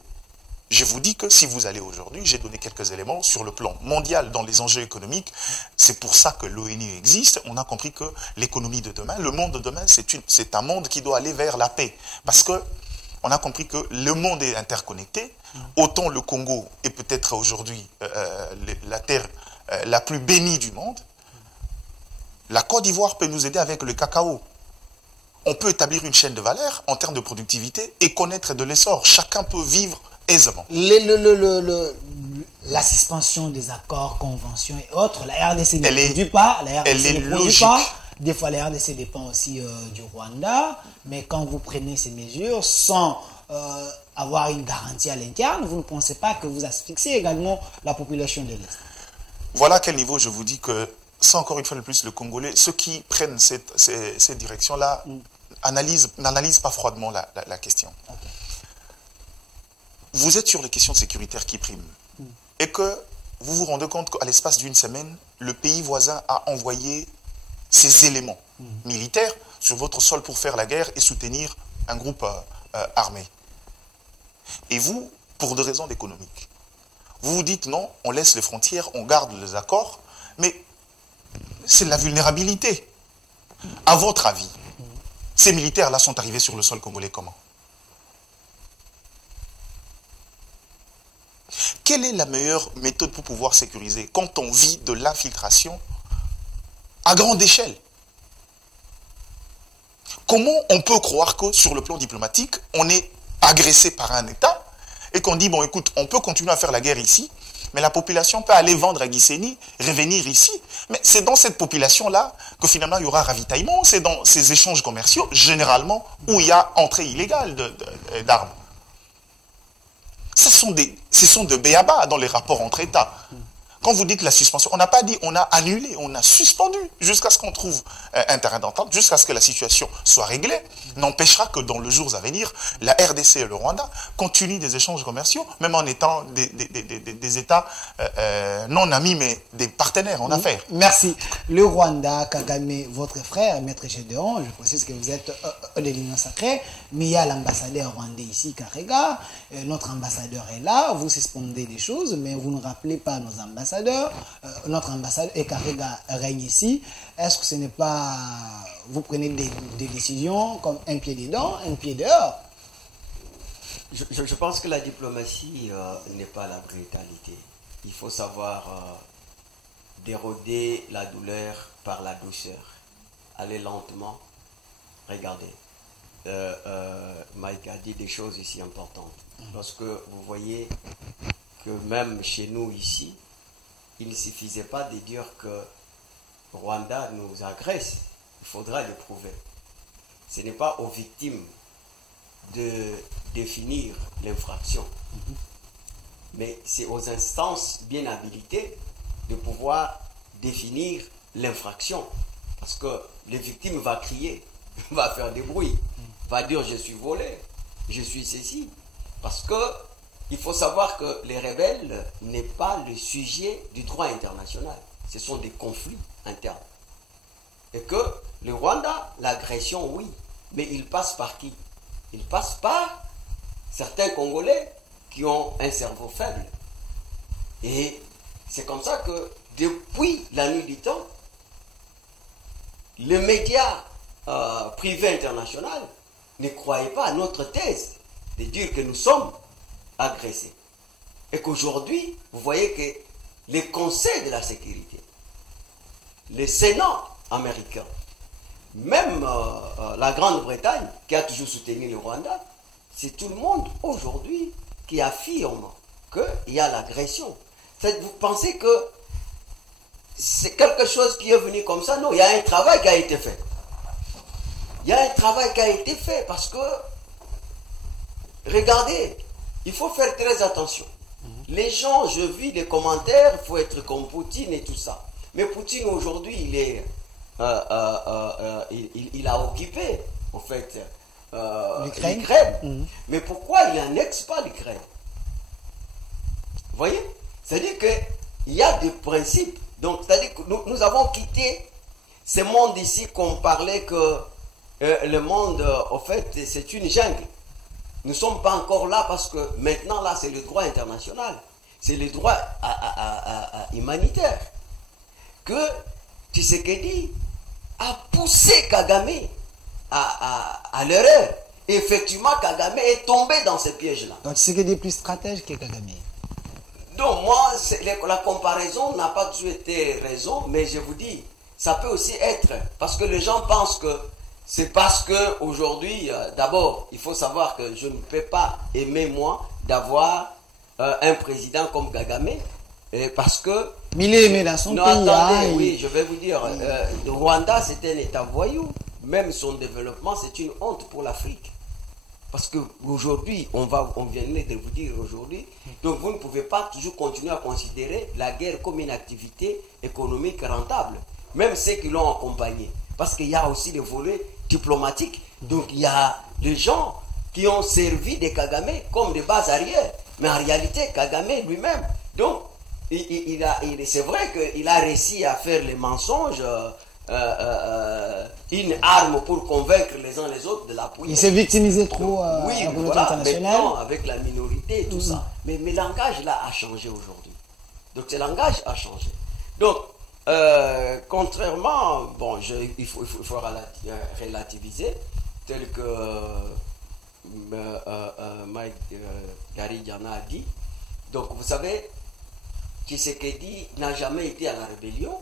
Je vous dis que si vous allez aujourd'hui, j'ai donné quelques éléments sur le plan mondial dans les enjeux économiques, c'est pour ça que l'ONU existe, on a compris que l'économie de demain, le monde de demain, c'est un monde qui doit aller vers la paix. Parce que on a compris que le monde est interconnecté. Autant le Congo est peut-être aujourd'hui la terre la plus bénie du monde, la Côte d'Ivoire peut nous aider avec le cacao. On peut établir une chaîne de valeur en termes de productivité et connaître de l'essor. Chacun peut vivre aisément. La suspension des accords, conventions et autres, la RDC ne Elle produit pas. La RDC elle est ne produit logique. pas. Des fois, la RDC dépend aussi du Rwanda. Mais quand vous prenez ces mesures sans avoir une garantie à l'interne, vous ne pensez pas que vous asphyxiez également la population de l'Est? Voilà à quel niveau je vous dis que ça encore une fois de plus, le Congolais, ceux qui prennent cette direction-là, n'analysent pas froidement la question. Okay. Vous êtes sur les questions sécuritaires qui priment. Et que vous vous rendez compte qu'à l'espace d'une semaine, le pays voisin a envoyé ses éléments militaires sur votre sol pour faire la guerre et soutenir un groupe armé. Et vous, pour des raisons économiques, vous vous dites non, on laisse les frontières, on garde les accords, mais c'est de la vulnérabilité. À votre avis, ces militaires-là sont arrivés sur le sol congolais comment? Quelle est la meilleure méthode pour pouvoir sécuriser quand on vit de l'infiltration à grande échelle? Comment on peut croire que sur le plan diplomatique, on est agressé par un État et qu'on dit, bon écoute, on peut continuer à faire la guerre ici, mais la population peut aller vendre à Gisenyi, revenir ici. Mais c'est dans cette population-là que finalement il y aura un ravitaillement, c'est dans ces échanges commerciaux, généralement, où il y a entrée illégale d'armes. Ce sont de b.a.-ba dans les rapports entre États. Quand vous dites la suspension, on n'a pas dit on a annulé, on a suspendu jusqu'à ce qu'on trouve un terrain d'entente, jusqu'à ce que la situation soit réglée. N'empêchera que dans les jours à venir, la RDC et le Rwanda continuent des échanges commerciaux, même en étant des États non amis, mais des partenaires en affaires. Merci. Le Rwanda, Kagame, votre frère, Maître Gédéon, je précise que vous êtes de l'Union sacrée, mais il y a l'ambassadeur rwandais ici, Karega, notre ambassadeur est là, vous suspendez des choses, mais vous ne rappelez pas nos ambassadeurs. Notre ambassade et Karega règne ici. Est-ce que ce n'est pas... Vous prenez des décisions comme un pied dedans, un pied dehors? Je pense que la diplomatie n'est pas la brutalité. Il faut savoir déroder la douleur par la douceur. Aller lentement. Regardez. Mike a dit des choses ici importantes. Parce que vous voyez que même chez nous ici, il ne suffisait pas de dire que Rwanda nous agresse. Il faudra le prouver. Ce n'est pas aux victimes de définir l'infraction. Mais c'est aux instances bien habilitées de pouvoir définir l'infraction. Parce que les victimes vont crier, vont faire des bruits, vont dire je suis volé, je suis ceci. Parce que il faut savoir que les rebelles n'est pas le sujet du droit international. Ce sont des conflits internes. Et que le Rwanda, l'agression, oui, mais il passe par qui? Il passe par certains Congolais qui ont un cerveau faible. Et c'est comme ça que depuis la nuit du temps, les médias privés internationaux ne croyaient pas à notre thèse de dire que nous sommes agressés. Et qu'aujourd'hui, vous voyez que les conseils de la sécurité, le Sénat américain, même la Grande-Bretagne, qui a toujours soutenu le Rwanda, c'est tout le monde aujourd'hui qui affirme qu'il y a l'agression. Vous pensez que c'est quelque chose qui est venu comme ça? Non, il y a un travail qui a été fait. Il y a un travail qui a été fait parce que, regardez, il faut faire très attention. Les gens, je vis les commentaires, il faut être comme Poutine et tout ça. Mais Poutine aujourd'hui, il a occupé, en fait, l'Ukraine. Mais pourquoi il n'annexe pas l'Ukraine? Vous voyez? C'est-à-dire qu'il y a des principes. Donc, c'est-à-dire que nous avons quitté ce monde ici qu'on parlait que le monde, en fait, c'est une jungle. Nous ne sommes pas encore là parce que maintenant, là, c'est le droit international. C'est le droit humanitaire. Que Tshisekedi a poussé Kagame à l'erreur. Et effectivement, Kagame est tombé dans ce piège-là. Donc Tshisekedi est plus stratège que Kagame. Donc moi, la comparaison n'a pas toujours été raison, mais je vous dis, ça peut aussi être, parce que les gens pensent que c'est parce que aujourd'hui, d'abord, il faut savoir que je ne peux pas aimer, moi, d'avoir un président comme Kagame, parce que... Mais il est aimé dans son pays. Attendez, oui, je vais vous dire, Rwanda, c'est un État voyou. Même son développement, c'est une honte pour l'Afrique. Parce qu'aujourd'hui, on vient de vous dire aujourd'hui, donc vous ne pouvez pas toujours continuer à considérer la guerre comme une activité économique rentable, même ceux qui l'ont accompagnée. Parce qu'il y a aussi des volets diplomatiques. Donc il y a des gens qui ont servi de Kagame comme des bases arrières. Mais en réalité, Kagame lui-même, donc, c'est vrai qu'il a réussi à faire les mensonges, une arme pour convaincre les uns les autres de l'appuyer. Il s'est victimisé trop oui, à la communauté voilà, internationale. maintenant, avec la minorité et tout ça. Mais le langage, là, a changé aujourd'hui. Donc, ce langage a changé. Donc, contrairement, bon, il faut relativiser, tel que Mike Gary Diana a dit. Donc, vous savez, Tshisekedi n'a jamais été à la rébellion,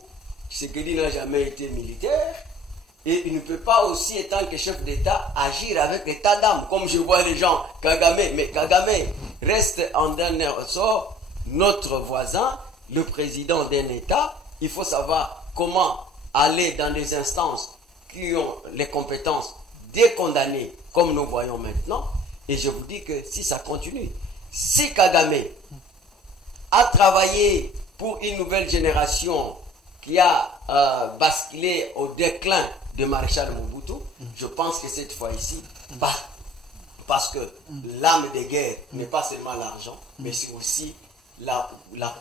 Tshisekedi n'a jamais été militaire, et il ne peut pas aussi, étant que chef d'État, agir avec l'état d'âme, comme je vois les gens, Kagame. Mais Kagame reste en dernier ressort notre voisin, le président d'un État. Il faut savoir comment aller dans des instances qui ont les compétences de condamner, comme nous voyons maintenant. Et je vous dis que si ça continue, si Kagame a travaillé pour une nouvelle génération qui a basculé au déclin de Maréchal Mobutu, je pense que cette fois-ci, parce que l'âme de guerre n'est pas seulement l'argent, mais c'est aussi la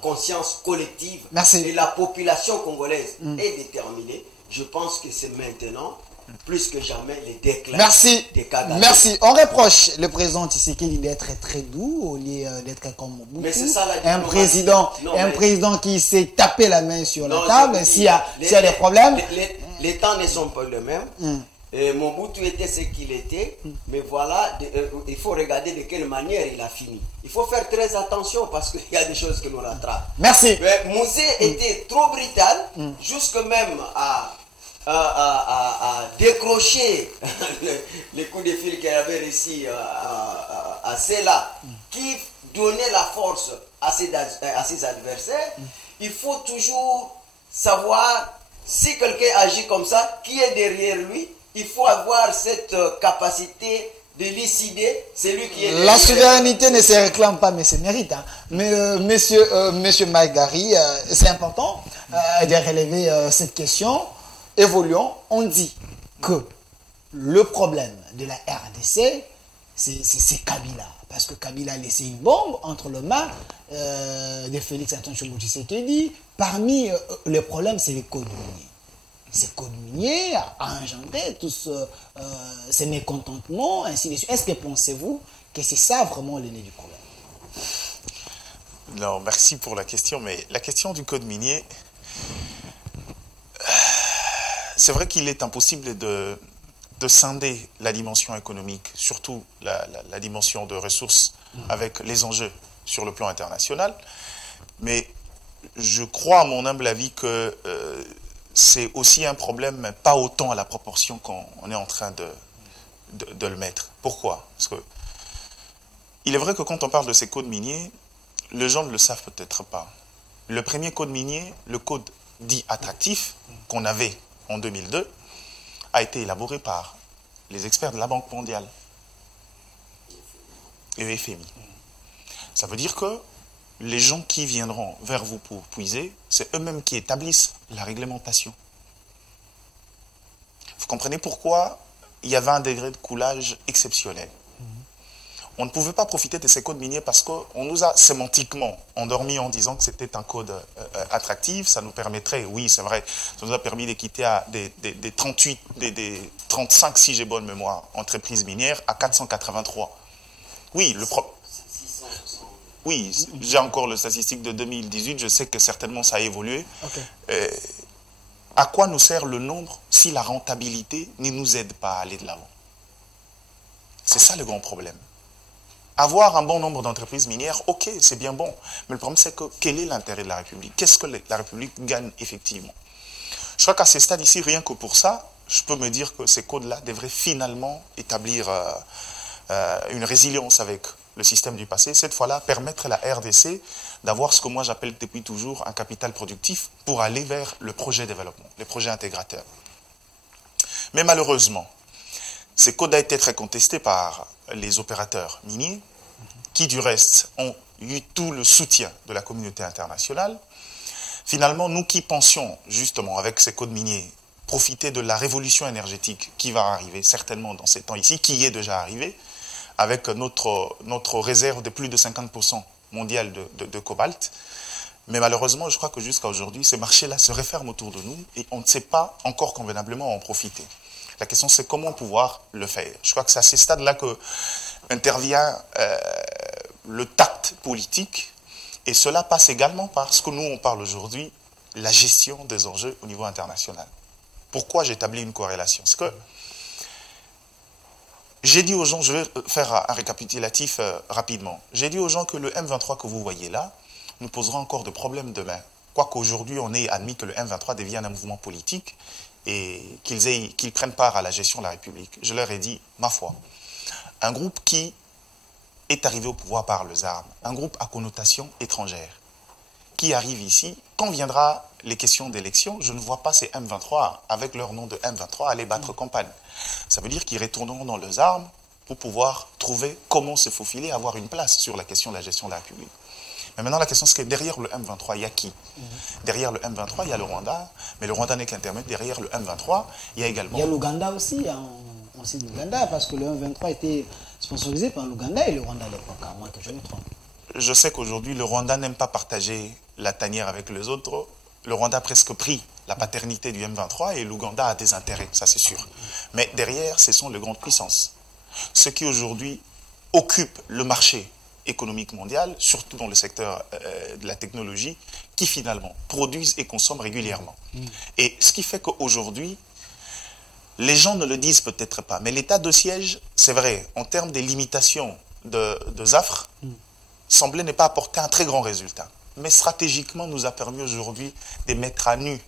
conscience collective. Merci. Et la population congolaise est déterminée. Je pense que c'est maintenant, plus que jamais, les déclins des Kagame. Merci. On reproche le président Tshisekedi d'être très doux au lieu d'être comme Mobutu. Mais c'est ça la un président qui s'est tapé la main sur la table. S'il y a des problèmes. Les temps ne sont pas les mêmes. Mobutu était ce qu'il était, mais voilà, il faut regarder de quelle manière il a fini. Il faut faire très attention parce qu'il y a des choses qui nous rattrapent. Merci. Mais Mouzé était trop brutal, jusque même à décrocher les coups de fil qu'il avait réussi à ceux-là, qui donnait la force à ses adversaires. Il faut toujours savoir, si quelqu'un agit comme ça, qui est derrière lui. Il faut avoir cette capacité de décider celui qui est derrière. La souveraineté ne se réclame pas, mais se mérite. Hein. Mais monsieur Mike Gary, c'est important de relever cette question. Évoluons, on dit que le problème de la RDC, c'est Kabila. Parce que Kabila a laissé une bombe entre les mains de Félix Antoine Tshisekedi. Parmi les problèmes, c'est les codes miniers. Ces codes miniers a engendré tous ces mécontentements, ainsi de suite. Est-ce que pensez-vous que c'est ça vraiment le nez du problème? Non, merci pour la question, mais la question du code minier, c'est vrai qu'il est impossible de scinder la dimension économique, surtout la dimension de ressources avec les enjeux sur le plan international, mais je crois, à mon humble avis, que c'est aussi un problème, mais pas autant à la proportion qu'on est en train de le mettre. Pourquoi? Parce que il est vrai que quand on parle de ces codes miniers, les gens ne le savent peut-être pas. Le premier code minier, le code dit attractif, qu'on avait en 2002, a été élaboré par les experts de la Banque mondiale et FMI. Ça veut dire que les gens qui viendront vers vous pour puiser, c'est eux-mêmes qui établissent la réglementation. Vous comprenez pourquoi il y avait un degré de coulage exceptionnel. On ne pouvait pas profiter de ces codes miniers parce qu'on nous a sémantiquement endormis en disant que c'était un code attractif, ça nous permettrait, oui c'est vrai, ça nous a permis de quitter à des 35, si j'ai bonne mémoire, entreprises minières à 483. Oui, oui, j'ai encore le statistique de 2018, je sais que certainement ça a évolué. Okay. À quoi nous sert le nombre si la rentabilité ne nous aide pas à aller de l'avant? C'est ça le grand problème. Avoir un bon nombre d'entreprises minières, ok, c'est bien bon. Mais le problème, c'est que quel est l'intérêt de la République? Qu'est-ce que la République gagne effectivement? Je crois qu'à ce stade ici, rien que pour ça, je peux me dire que ces codes-là devraient finalement établir une résilience avec le système du passé. Cette fois-là, permettre à la RDC d'avoir ce que moi j'appelle depuis toujours un capital productif pour aller vers le projet développement, les projets intégrateurs. Mais malheureusement, Ces codes ont été très contestés par les opérateurs miniers, qui du reste ont eu tout le soutien de la communauté internationale. Finalement, nous qui pensions justement avec ces codes miniers profiter de la révolution énergétique qui va arriver certainement dans ces temps ici, qui est déjà arrivée, avec notre réserve de plus de 50% mondiale de cobalt. Mais malheureusement, je crois que jusqu'à aujourd'hui, ces marchés-là se referment autour de nous et on ne sait pas encore convenablement en profiter. La question, c'est comment pouvoir le faire. Je crois que c'est à ces stades-là que intervient le tact politique, et cela passe également par ce que nous, on parle aujourd'hui, la gestion des enjeux au niveau international. Pourquoi j'établis une corrélation? C'est que j'ai dit aux gens, je vais faire un récapitulatif rapidement, j'ai dit aux gens que le M23 que vous voyez là nous posera encore de problèmes demain. Quoique aujourd'hui on ait admis que le M23 devienne un mouvement politique et qu'ils prennent part à la gestion de la République. Je leur ai dit, ma foi, un groupe qui est arrivé au pouvoir par les armes, un groupe à connotation étrangère, qui arrive ici, quand viendra les questions d'élection, je ne vois pas ces M23, avec leur nom de M23, aller battre campagne. Ça veut dire qu'ils retourneront dans leurs armes pour pouvoir trouver comment se faufiler, avoir une place sur la question de la gestion de la République. Mais maintenant, la question, c'est que derrière le M23, il y a qui? Derrière le M23, il y a le Rwanda, mais le Rwanda n'est qu'intermédiaire. Derrière le M23, il y a également... Il y a l'Ouganda aussi, hein. On sait l'Ouganda, parce que le M23 était sponsorisé par l'Ouganda et le Rwanda à l'époque, à moins que je me trompe. Je sais qu'aujourd'hui, le Rwanda n'aime pas partager la tanière avec les autres. Le Rwanda a presque pris la paternité du M23 et l'Ouganda a des intérêts, ça c'est sûr. Mais derrière, ce sont les grandes puissances. Ceux qui aujourd'hui occupent le marché économique mondial, surtout dans le secteur de la technologie, qui finalement produisent et consomment régulièrement. Et ce qui fait qu'aujourd'hui, les gens ne le disent peut-être pas, mais l'état de siège, c'est vrai, en termes des limitations de Zafre, semblait ne pas apporter un très grand résultat. Mais stratégiquement, nous a permis aujourd'hui de mettre à nu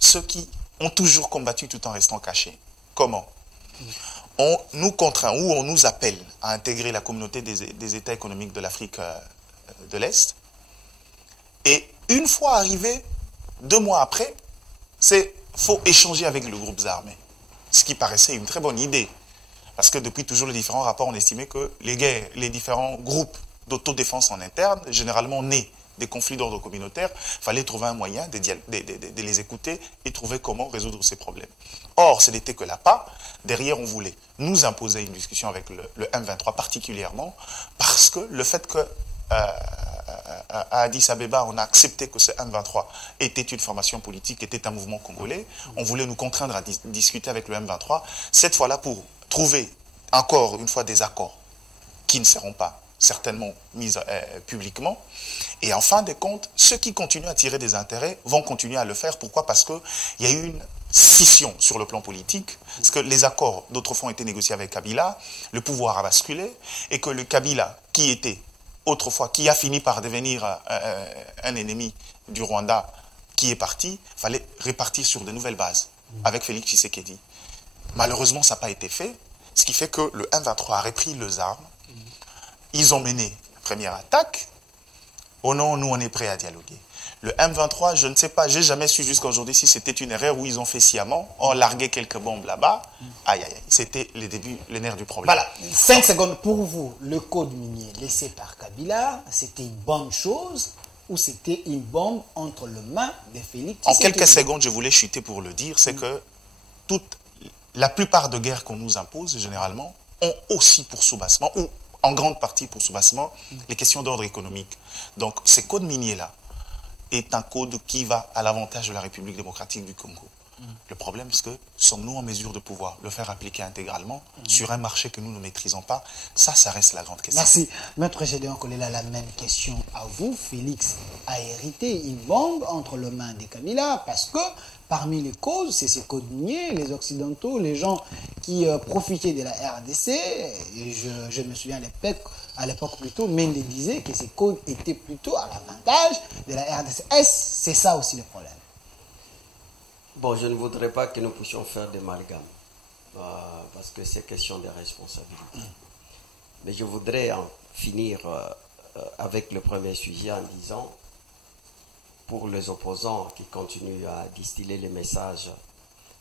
ceux qui ont toujours combattu tout en restant cachés. Comment? On nous contraint ou on nous appelle à intégrer la communauté des États économiques de l'Afrique de l'Est. Et une fois arrivé, 2 mois après, c'est faut échanger avec le groupe armé. Ce qui paraissait une très bonne idée. Parce que depuis toujours les différents rapports, on estimait que les guerres, les différents groupes d'autodéfense en interne, généralement nés des conflits d'ordre communautaire, il fallait trouver un moyen de les écouter et trouver comment résoudre ces problèmes. Or, ce n'était que là pas. Derrière, on voulait nous imposer une discussion avec le M23 particulièrement, parce que le fait que à Addis Abeba, on a accepté que ce M23 était une formation politique, était un mouvement congolais, on voulait nous contraindre à discuter avec le M23, cette fois-là pour trouver encore une fois des accords qui ne seront pas certainement mis publiquement. Et en fin de compte, ceux qui continuent à tirer des intérêts vont continuer à le faire. Pourquoi? Parce qu'il y a eu une scission sur le plan politique, parce que les accords d'autrefois ont été négociés avec Kabila, le pouvoir a basculé, et que le Kabila, qui était autrefois, qui a fini par devenir un ennemi du Rwanda, qui est parti, il fallait répartir sur de nouvelles bases, avec Félix Tshisekedi. Malheureusement, ça n'a pas été fait, ce qui fait que le M23 a repris les armes. Ils ont mené la première attaque. Oh non, nous on est prêts à dialoguer. Le M23, je ne sais pas, j'ai jamais su jusqu'à aujourd'hui si c'était une erreur ou ils ont fait sciemment, ont largué quelques bombes là-bas. Aïe, aïe, aïe, c'était les débuts, les nerfs du problème. Voilà, 5 secondes pour vous. Le code minier laissé par Kabila, c'était une bonne chose ou c'était une bombe entre les mains de Félix Tshisekedi? En quelques secondes, je voulais chuter pour le dire, c'est que la plupart des guerres qu'on nous impose, généralement, ont aussi pour soubassement, ou en grande partie pour soubassement, les questions d'ordre économique. Donc, ce code minier-là est un code qui va à l'avantage de la République démocratique du Congo. Le problème, c'est que sommes-nous en mesure de pouvoir le faire appliquer intégralement sur un marché que nous ne maîtrisons pas? Ça reste la grande question. Merci. Maître Gédéon Kolela, la même question à vous. Félix a hérité une bombe entre les mains de Kabila parce que parmi les causes, c'est ces codes miniers, les Occidentaux, les gens qui profitaient de la RDC. Et je me souviens à l'époque plutôt, Mende disait que ces codes étaient plutôt à l'avantage de la RDC. C'est ça aussi le problème? Bon, je ne voudrais pas que nous puissions faire des amalgames, parce que c'est question de responsabilité. Mais je voudrais en finir avec le premier sujet en disant, pour les opposants qui continuent à distiller les messages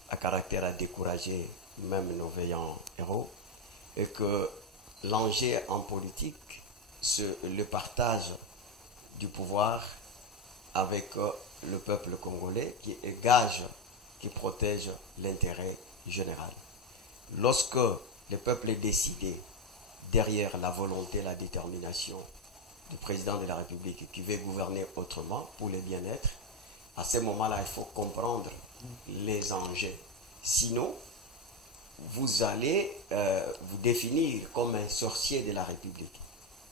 à caractère à décourager même nos veillants héros, et que l'enjeu en politique, c'est le partage du pouvoir avec le peuple congolais qui est gage, qui protège l'intérêt général. Lorsque le peuple est décidé derrière la volonté, la détermination du président de la République qui veut gouverner autrement pour le bien-être, à ce moment-là, il faut comprendre les enjeux. Sinon, vous allez vous définir comme un sorcier de la République.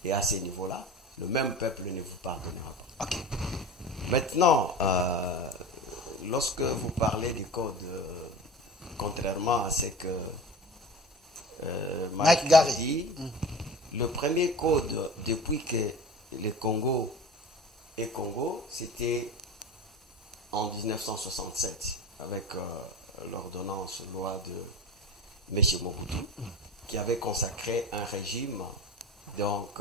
Et à ce niveau-là, le même peuple ne vous pardonnera pas. Ok. Maintenant, lorsque vous parlez du code, contrairement à ce que Mike Gary dit, le premier code depuis que le Congo est Congo, c'était en 1967, avec l'ordonnance loi de M. Mobutu, qui avait consacré un régime donc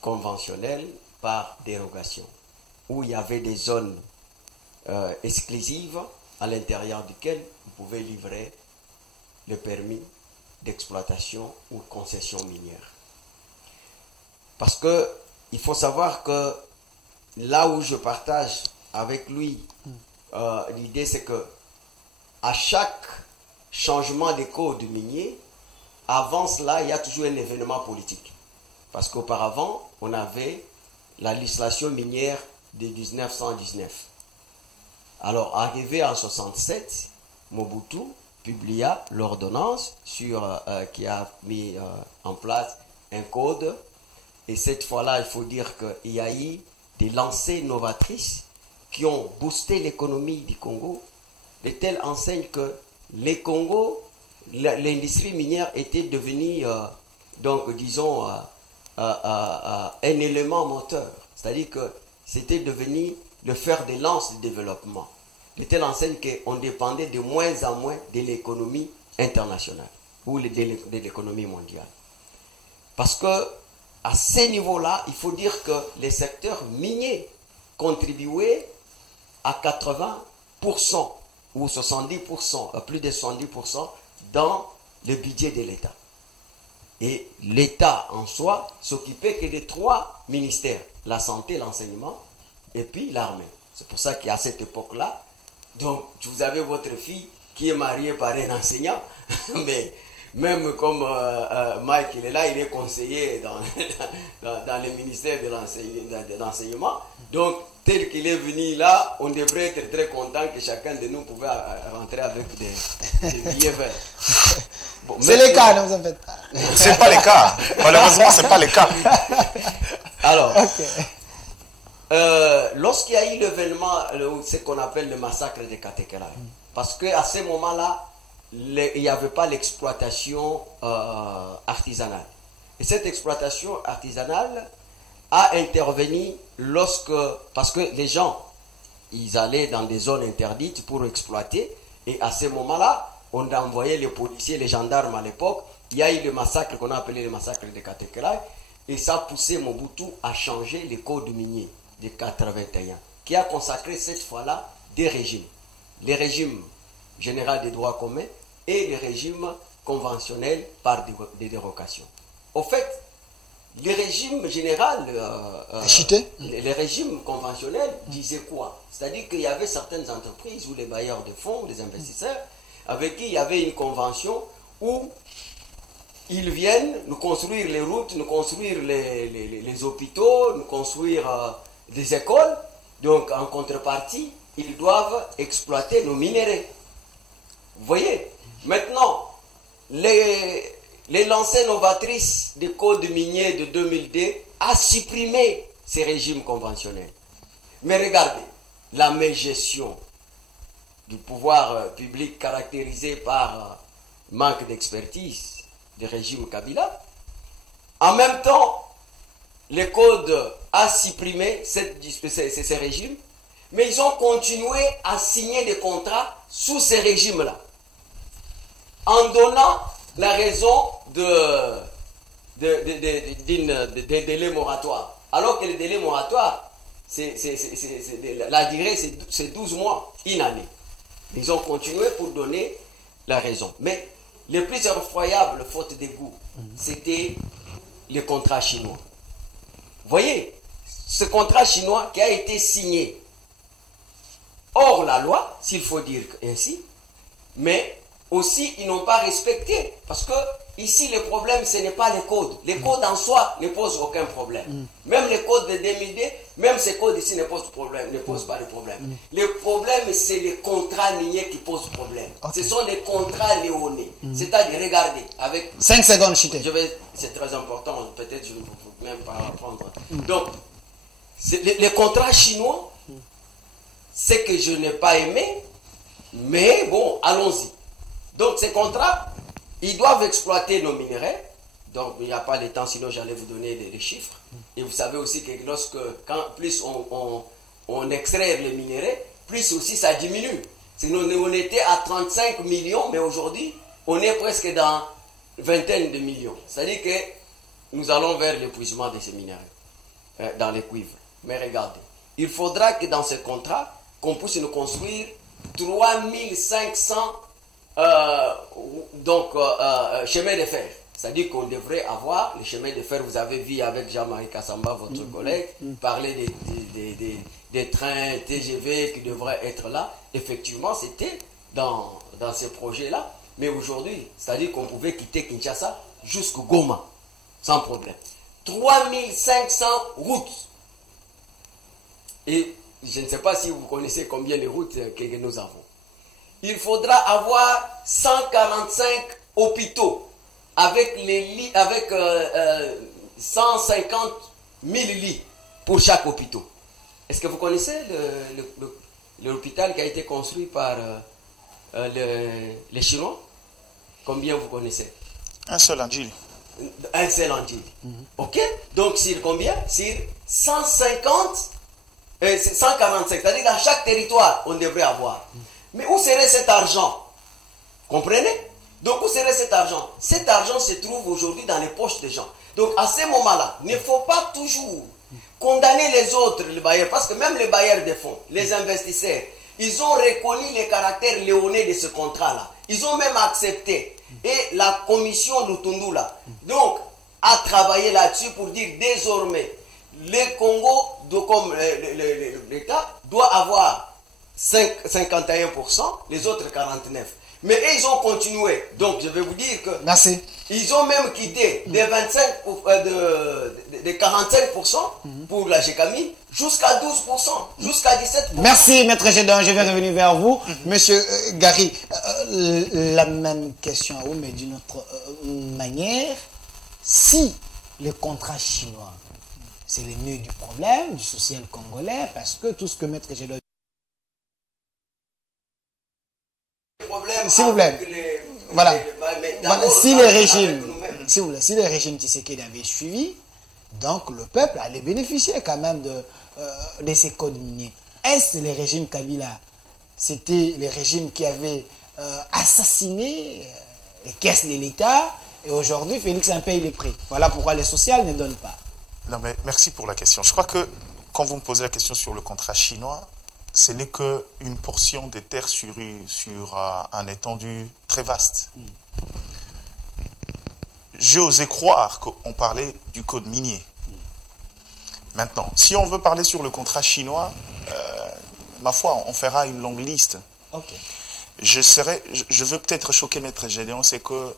conventionnel par dérogation, où il y avait des zones exclusives à l'intérieur duquel vous pouvez livrer le permis d'exploitation ou concession minière. Parce que il faut savoir que là où je partage avec lui, l'idée c'est que à chaque changement des codes miniers, avant cela, il y a toujours un événement politique. Parce qu'auparavant, on avait la législation minière de 1919. Alors, arrivé en 1967, Mobutu publia l'ordonnance qui a mis en place un code. Et cette fois-là, il faut dire qu'il y a eu des lancées novatrices qui ont boosté l'économie du Congo, de telle enseigne que les Congo, l'industrie minière était devenue, donc disons, un élément moteur. C'est-à-dire que c'était devenu le fer de lance du développement. De telle enseigne qu'on dépendait de moins en moins de l'économie internationale ou de l'économie mondiale. Parce que à ce niveau-là, il faut dire que les secteurs miniers contribuaient à 80% ou 70%, plus de 70% dans le budget de l'État. Et l'État en soi s'occupait que de 3 ministères, la santé, l'enseignement et puis l'armée. C'est pour ça qu'à cette époque-là, donc vous avez votre fille qui est mariée par un enseignant, mais même comme Mike il est là, il est conseiller dans le ministère de l'enseignement. Donc tel qu'il est venu là, on devrait être très content que chacun de nous pouvait rentrer avec des billets verts. Bon, c'est le cas, ne vous en faites pas. C'est pas le cas. Malheureusement, c'est pas le cas. Alors, lorsqu'il y a eu l'événement, ce qu'on appelle le massacre de Katekerai, parce qu'à ce moment-là, il n'y avait pas l'exploitation artisanale. Et cette exploitation artisanale a intervenu parce que les gens, ils allaient dans des zones interdites pour exploiter, et à ce moment-là, on a envoyé les policiers, les gendarmes à l'époque. Il y a eu le massacre qu'on a appelé le massacre de Katekerai, et ça a poussé Mobutu à changer les codes miniers de 81, qui a consacré cette fois-là des régimes. Les régimes généraux des droits communs et les régimes conventionnels par des dérogations. Au fait, les régimes généraux, les régimes conventionnels disaient quoi? C'est-à-dire qu'il y avait certaines entreprises ou les bailleurs de fonds, les investisseurs, avec qui il y avait une convention où ils viennent nous construire les routes, nous construire les hôpitaux, nous construire des écoles. Donc en contrepartie, ils doivent exploiter nos minéraux. Vous voyez? Maintenant, les lancées novatrices des codes miniers de 2002 a supprimé ces régimes conventionnels. Mais regardez, la mégestion du pouvoir public caractérisé par manque d'expertise du régime Kabila. En même temps, le code a supprimé ces régimes, mais ils ont continué à signer des contrats sous ces régimes-là, en donnant la raison de délais moratoires. Alors que le délai moratoire, la durée, c'est 12 mois, une année. Ils ont continué pour donner la raison. Mais le plus effroyable, faute de goût, c'était le contrat chinois. Vous voyez, ce contrat chinois qui a été signé hors la loi, s'il faut dire ainsi, mais aussi ils n'ont pas respecté. Parce que ici, le problème, ce n'est pas les codes. Les codes en soi ne posent aucun problème. Même les codes de 2002, même ces codes ici ne posent pas de problème. Le problème, c'est les contrats niais qui posent problème. Okay. Ce sont des contrats léonais. C'est-à-dire, regardez, avec... 5 secondes, Chité. C'est très important, peut-être je ne peux même pas apprendre. Donc, les contrats chinois, c'est que je n'ai pas aimé, mais bon, allons-y. Donc, ces contrats, ils doivent exploiter nos minerais. Donc, il n'y a pas le temps, sinon j'allais vous donner des chiffres. Et vous savez aussi que plus on extrait les minerais, plus aussi ça diminue. Sinon, on était à 35 millions, mais aujourd'hui, on est presque dans vingtaine de millions. C'est-à-dire que nous allons vers l'épuisement de ces minerais, dans les cuivres. Mais regardez, il faudra que dans ce contrat, qu'on puisse nous construire 3500 chemins de fer. C'est-à-dire qu'on devrait avoir les chemins de fer. Vous avez vu avec Jean-Marie Kassamba, votre collègue, parler des trains TGV qui devraient être là. Effectivement, c'était dans ces projets-là. Mais aujourd'hui, c'est-à-dire qu'on pouvait quitter Kinshasa jusqu'au Goma, sans problème. 3500 routes. Et je ne sais pas si vous connaissez combien de routes que nous avons. Il faudra avoir 145 hôpitaux avec les lits, avec 150 000 lits pour chaque hôpital. Est-ce que vous connaissez l'hôpital qui a été construit par les Chinois? Combien vous connaissez? Un seul Angile. Un seul Angile. Ok? Donc sur combien? Sur 145, c'est-à-dire dans chaque territoire, on devrait avoir. Mais où serait cet argent? Comprenez? Donc où serait cet argent? Cet argent se trouve aujourd'hui dans les poches des gens. Donc à ce moment-là, il ne faut pas toujours condamner les autres, les bailleurs, parce que même les bailleurs de fonds, les investisseurs, ils ont reconnu le caractère léoné de ce contrat-là. Ils ont même accepté. Et la commission Lutundu là, donc, a travaillé là-dessus pour dire désormais, le Congo, comme l'État, doit avoir 51%, les autres 49%. Mais eux, ils ont continué. Donc, je vais vous dire que... Merci. Ils ont même quitté de 45% pour la GECAMI jusqu'à 12%, jusqu'à 17%. Merci, Maître Gédon. Je vais revenir vers vous. Monsieur Gary, la même question à vous, mais d'une autre manière. Si le contrat chinois, c'est le nœud du problème, du social congolais, parce que tout ce que Maître Gédon... S'il vous plaît, voilà. Si les régimes Tshisekedi avaient suivi, donc le peuple allait bénéficier quand même de ces codes miniers. Est-ce les régimes Kabila, c'était les régimes qui avaient assassiné les caisses de l'État, et aujourd'hui Félix en paye les prix. Voilà pourquoi les sociales ne donnent pas. Non, mais merci pour la question. Je crois que quand vous me posez la question sur le contrat chinois, ce n'est qu'une portion des terres sur un étendue très vaste. J'ai osé croire qu'on parlait du code minier. Maintenant, si on veut parler sur le contrat chinois, ma foi, on fera une longue liste. Okay. Je veux peut-être choquer Maître Gédéon, c'est que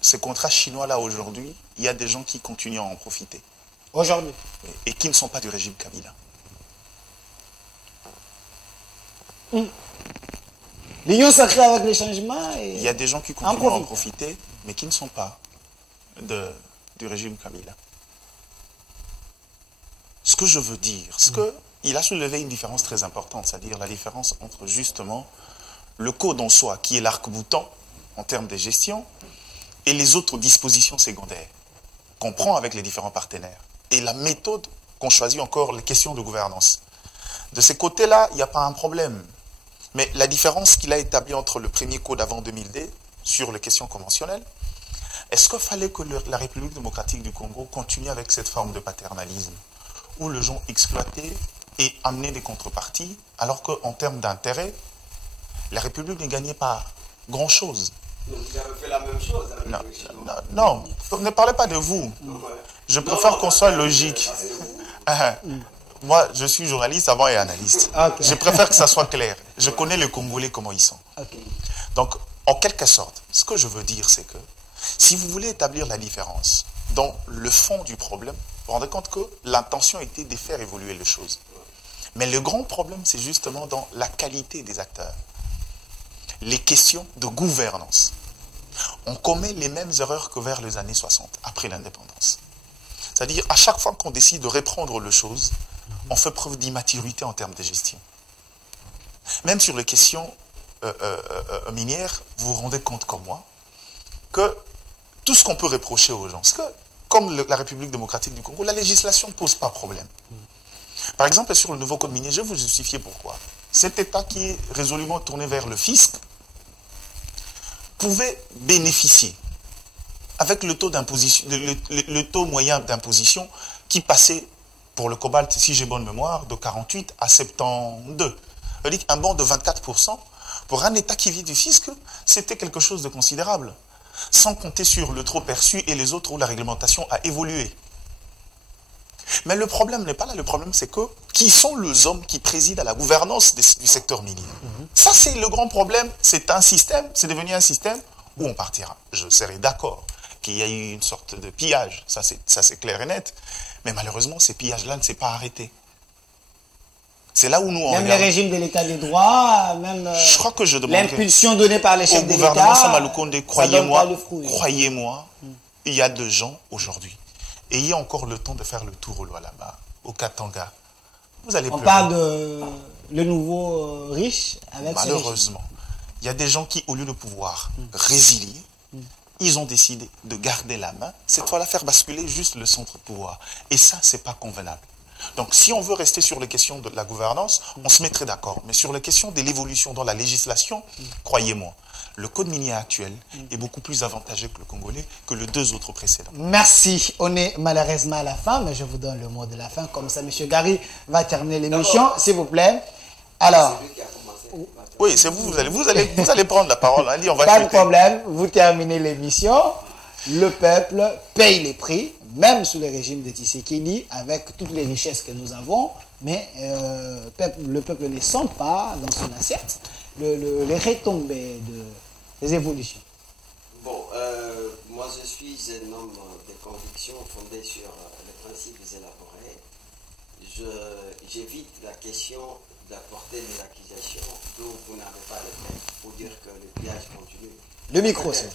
ces contrats chinois-là, aujourd'hui, il y a des gens qui continuent à en profiter. Aujourd'hui. Et qui ne sont pas du régime Kabila. L'union sacrée avec les changements. Il y a des gens qui continuent à en profiter, mais qui ne sont pas du régime Kabila. Ce que je veux dire, c'est qu'il a soulevé une différence très importante, c'est-à-dire la différence entre justement le code en soi, qui est l'arc-boutant en termes de gestion, et les autres dispositions secondaires qu'on prend avec les différents partenaires. Et la méthode qu'on choisit encore, les questions de gouvernance. De ces côtés-là, il n'y a pas un problème. Mais la différence qu'il a établie entre le premier code avant 2002 sur les questions conventionnelles, est-ce qu'il fallait que la République démocratique du Congo continue avec cette forme de paternalisme où les gens exploitaient et amenaient des contreparties alors qu'en termes d'intérêt, la République ne gagnait pas grand-chose. Vous avez fait la même chose avec Non, les Chinois. non, ne parlez pas de vous. Je préfère qu'on soit logique. Moi, je suis journaliste avant et analyste. Ok. Je préfère que ça soit clair. Je connais les Congolais, comment ils sont. Ok. Donc, en quelque sorte, ce que je veux dire, c'est que si vous voulez établir la différence dans le fond du problème, vous vous rendez compte que l'intention était de faire évoluer les choses. Mais le grand problème, c'est justement dans la qualité des acteurs. Les questions de gouvernance. On commet les mêmes erreurs que vers les années 60, après l'indépendance. C'est-à-dire, à chaque fois qu'on décide de reprendre les choses, on fait preuve d'immaturité en termes de gestion. Même sur les questions minières, vous vous rendez compte comme moi que tout ce qu'on peut reprocher aux gens, c'est que, comme la République démocratique du Congo, la législation ne pose pas problème. Par exemple, sur le nouveau code minier, je vais vous justifier pourquoi. Cet État qui est résolument tourné vers le fisc pouvait bénéficier, avec le taux d'imposition, le taux moyen d'imposition qui passait pour le cobalt, si j'ai bonne mémoire, de 48 à 72. C'est-à-dire qu'un bond de 24%, pour un État qui vit du fisc, c'était quelque chose de considérable. Sans compter sur le trop perçu et les autres où la réglementation a évolué. Mais le problème n'est pas là. Le problème, c'est que qui sont les hommes qui président à la gouvernance du secteur minier? Ça, c'est le grand problème. C'est un système, c'est devenu un système où on partira. Je serai d'accord qu'il y a eu une sorte de pillage. Ça, c'est clair et net. Mais malheureusement, ces pillages-là ne s'est pas arrêté. C'est là où nous, on Même regarde. le régime de l'état des droits, même Je crois que je demanderai l'impulsion donnée par les au chefs de gouvernement l'État, Samaloukonde, ça donne pas le fruit. croyez-moi, il y a des gens aujourd'hui. Ayez encore le temps de faire le tour au là-bas, au Katanga. Vous allez On pleurer. parle de le nouveau riche avec ce régime. Malheureusement, il y a des gens qui, au lieu de pouvoir résilier, ils ont décidé de garder la main, cette fois-là faire basculer juste le centre de pouvoir. Et ça, c'est pas convenable. Donc, si on veut rester sur les questions de la gouvernance, on se mettrait d'accord. Mais sur les questions de l'évolution dans la législation, croyez-moi, le code minier actuel est beaucoup plus avantageux que le congolais, que les deux autres précédents. Merci. On est malheureusement à la fin, mais je vous donne le mot de la fin. Comme ça, M. Gary va terminer l'émission, s'il vous plaît. Alors, C'est lui qui a commencé. Oui, c'est vous, vous allez prendre la parole. Allez, on va pas de écouter. problème, vous terminez l'émission. Le peuple paye les prix, même sous le régime de Tshisekedi, avec toutes les richesses que nous avons, mais le peuple ne sent pas dans son assiette les retombées des évolutions. Bon, moi je suis un homme de conviction fondé sur les principes élaborés. J'évite la question d'apporter des accusations dont vous n'avez pas les preuves pour dire que le pillage continue. Le micro, c'est vrai.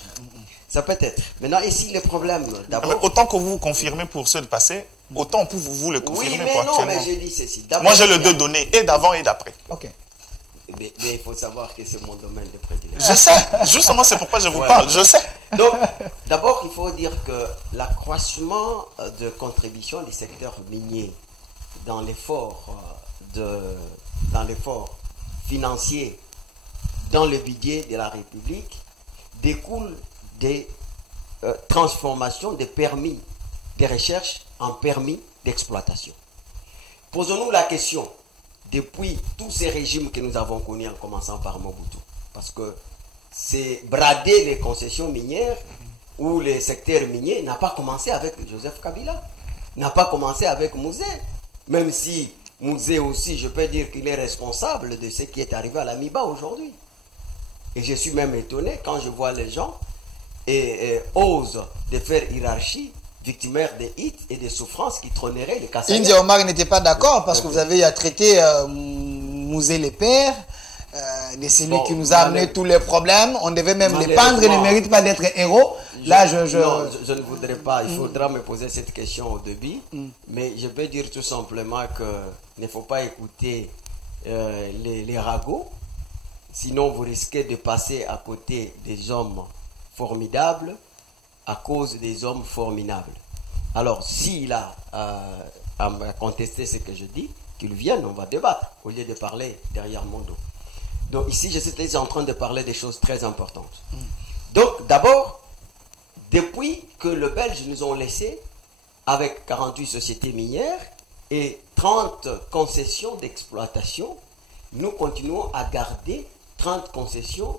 Ça peut être. Maintenant, ici, le problème, Ah, mais d'abord... autant que vous confirmez pour ceux de passé, autant pour vous le Oui, confirmer mais pour non, actuellement. mais j'ai dit ceci. D'abord, Moi, j'ai il y les a- deux données, et d'avant et d'après. Ok. Mais il faut savoir que c'est mon domaine de prédilection. Je sais, justement, c'est pourquoi je vous Ouais. parle, je sais. Donc, d'abord, il faut dire que l'accroissement de contribution du secteur minier dans l'effort financier dans le budget de la République découle des transformations des permis de recherche en permis d'exploitation. Posons-nous la question, depuis tous ces régimes que nous avons connus en commençant par Mobutu, parce que c'est brader les concessions minières ou les secteurs miniers n'a pas commencé avec Joseph Kabila, n'a pas commencé avec Mouzé, même si Mouzé aussi, je peux dire qu'il est responsable de ce qui est arrivé à l'Amiba aujourd'hui. Et je suis même étonné quand je vois les gens et osent de faire hiérarchie victimaire des hits et des souffrances qui trôneraient les Kassaïens. India Omar n'était pas d'accord parce que vous avez traité Mouzé les pères. C'est lui Bon, qui nous a amené tous les problèmes. On devait même les pendre, ils ne malheureusement, méritent pas d'être héros. Là, Non, je ne voudrais pas. Il faudra me poser cette question au début. Mais je peux dire tout simplement qu'il ne faut pas écouter les ragots. Sinon, vous risquez de passer à côté des hommes formidables à cause des hommes formidables. Alors, s'il a à contester ce que je dis, qu'il vienne, on va débattre, au lieu de parler derrière mon dos. Donc ici, je suis en train de parler des choses très importantes. Donc, d'abord, depuis que les Belges nous ont laissés avec 48 sociétés minières et 30 concessions d'exploitation, nous continuons à garder 30 concessions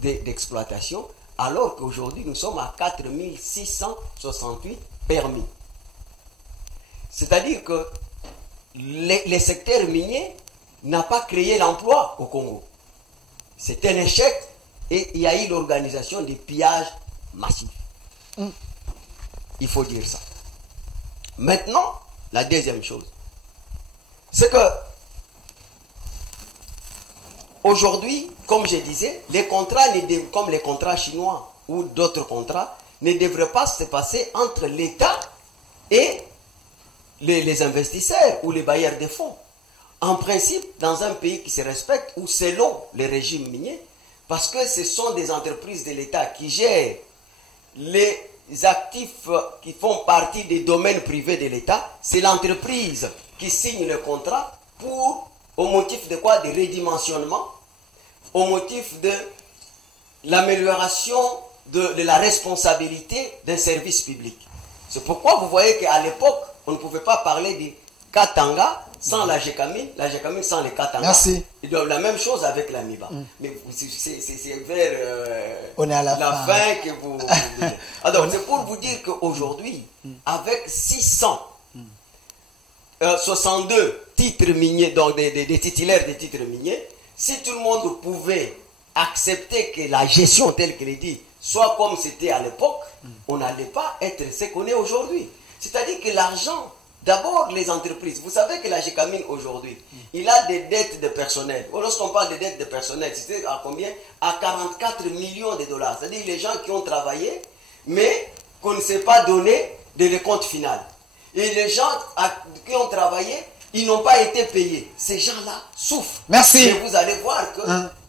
d'exploitation alors qu'aujourd'hui nous sommes à 4668 permis. C'est-à-dire que les secteurs miniers n'ont pas créé l'emploi au Congo. C'est un échec et il y a eu l'organisation des pillages massifs. Il faut dire ça. Maintenant, la deuxième chose, c'est que aujourd'hui, comme je disais, les contrats, comme les contrats chinois ou d'autres contrats, ne devraient pas se passer entre l'État et les investisseurs ou les bailleurs de fonds. En principe, dans un pays qui se respecte ou selon les régimes miniers, parce que ce sont des entreprises de l'État qui gèrent les actifs qui font partie des domaines privés de l'État, c'est l'entreprise qui signe le contrat au motif de quoi? De redimensionnement, au motif de l'amélioration de la responsabilité d'un service public. C'est pourquoi vous voyez qu'à l'époque, on ne pouvait pas parler du Katanga sans la GECAMIN sans les Katanga. Merci. Et donc, la même chose avec la MIBA. Mais c'est vers on est à la fin que vous... Alors, c'est pour vous dire qu'aujourd'hui, avec 662 titres miniers, donc des titulaires des titres miniers, si tout le monde pouvait accepter que la gestion telle qu'elle est dit soit comme c'était à l'époque, on n'allait pas être ce qu'on est aujourd'hui. C'est-à-dire que l'argent, d'abord les entreprises, vous savez que la GECAMIN aujourd'hui, il a des dettes de personnel. Lorsqu'on parle de dettes de personnel, c'est à combien? À 44 millions de dollars. C'est-à-dire les gens qui ont travaillé, mais qu'on ne s'est pas donné de décompte final. Et les gens qui ont travaillé, ils n'ont pas été payés. Ces gens-là souffrent. Merci. Et vous allez voir que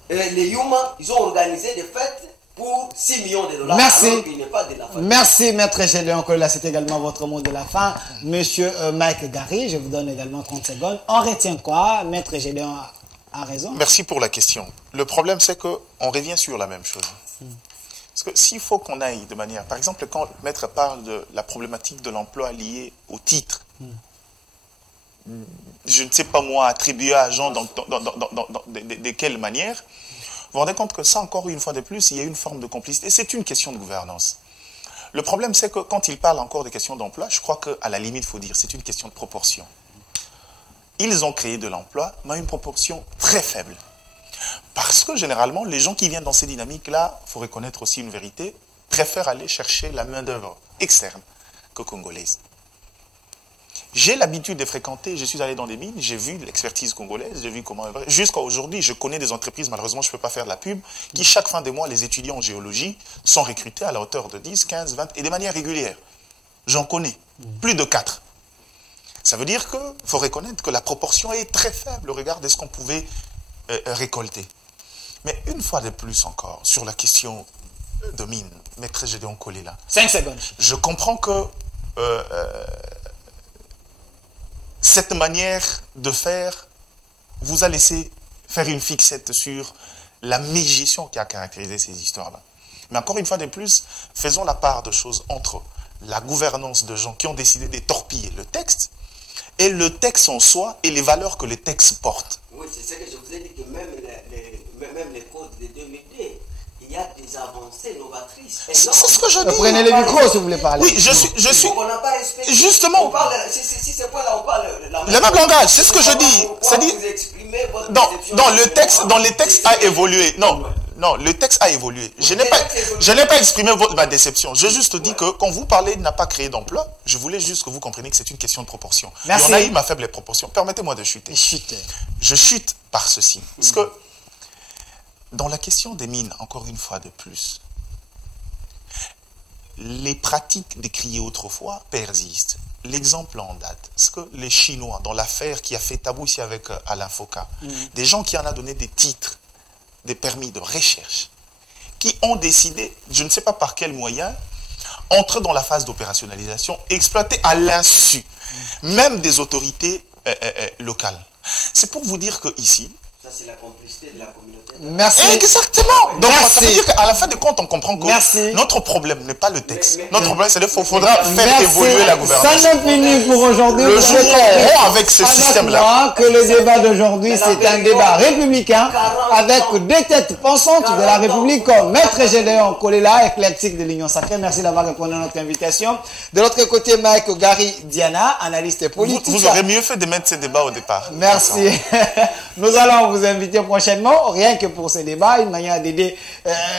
les Yuma, ils ont organisé des fêtes pour 6 millions de dollars. Merci. Alors qu'il n'est pas de la fin. Merci, Maître Gédéon Kolela. C'est également votre mot de la fin. Monsieur Mike Gary, je vous donne également 30 secondes. On retient quoi? Maître Gédéon a raison. Merci pour la question. Le problème, c'est qu'on revient sur la même chose. Parce que s'il faut qu'on aille de manière... Par exemple, quand le maître parle de la problématique de l'emploi liée au titre, je ne sais pas moi, attribuer à agent de quelle manière, vous vous rendez compte que ça, encore une fois de plus, il y a une forme de complicité. C'est une question de gouvernance. Le problème, c'est que quand il parle encore des questions d'emploi, je crois qu'à la limite, il faut dire c'est une question de proportion. Ils ont créé de l'emploi, mais à une proportion très faible. Parce que généralement, les gens qui viennent dans ces dynamiques-là, il faut reconnaître aussi une vérité, préfèrent aller chercher la main-d'œuvre externe que congolaise. J'ai l'habitude de fréquenter, je suis allé dans des mines, j'ai vu l'expertise congolaise, j'ai vu comment... Jusqu'à aujourd'hui, je connais des entreprises, malheureusement je ne peux pas faire de la pub, qui chaque fin de mois, les étudiants en géologie sont recrutés à la hauteur de 10, 15, 20, et de manière régulière. J'en connais, plus de 4. Ça veut dire qu'il faut reconnaître que la proportion est très faible au regard de ce qu'on pouvait récolter. Mais une fois de plus encore, sur la question de mine, Maître Gédéon Kolela. 5 secondes. Je comprends que cette manière de faire vous a laissé faire une fixette sur la mégestion qui a caractérisé ces histoires-là. Mais encore une fois de plus, faisons la part de choses entre la gouvernance de gens qui ont décidé de torpiller le texte et le texte en soi et les valeurs que le texte porte. Oui, c'est ce que je vous ai dit, que même les codes de 2002, il y a des avancées novatrices. C'est ce que je dis. Prenez le micro si vous voulez parler. Oui, je suis. On n'a pas respecté. Justement. On parle, si c'est pas là, on parle le même langage, c'est ce que je dis. C'est-à-dire, dans les textes a évolué. Non, le texte a évolué. Je n'ai pas exprimé ma déception. Je juste dis que quand vous parlez n'a pas créé d'emploi, je voulais juste que vous compreniez que c'est une question de proportion. Merci. Et on a eu ma faible proportion. Permettez-moi de chuter. Je chute par ceci. Parce que dans la question des mines, encore une fois de plus, les pratiques décriées autrefois persistent. L'exemple en date, c'est que les Chinois, dans l'affaire qui a fait tabou ici avec Alain Foucault, des gens qui en ont donné des titres, des permis de recherche, qui ont décidé, je ne sais pas par quel moyen, entrer dans la phase d'opérationnalisation, exploiter à l'insu, même des autorités locales. C'est pour vous dire que ici, Ça, c'est la complicité de la communauté. Merci. Exactement. Donc, Merci. ça veut dire qu'à la fin de compte, on comprend que Merci. notre problème n'est pas le texte. Notre problème, c'est qu'il faudra faire évoluer la gouvernance. 59 minutes pour aujourd'hui. Le jour où on rompt avec ce système-là. Que le débat d'aujourd'hui, c'est un débat républicain avec des têtes pensantes de la République comme Maître Gédéon Kolela, éclectique de l'Union Sacrée. Merci d'avoir répondu à notre invitation. De l'autre côté, Mike Gary Diana, analyste politique. Vous aurez mieux fait de mettre ce débat au départ. Merci. Nous allons vous inviter prochainement, rien que pour ce débat, une manière d'aider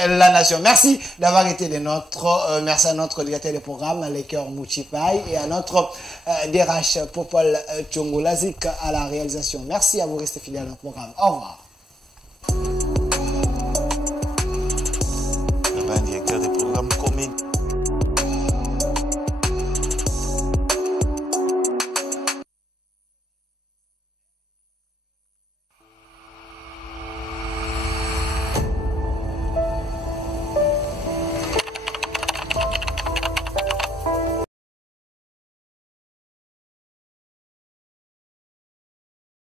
la nation. Merci d'avoir été de notre, merci à notre directeur de programme, Lekeur Mouchipai, et à notre DRH Popol Tchongolazik à la réalisation. Merci à vous, restez fidèles à notre programme. Au revoir.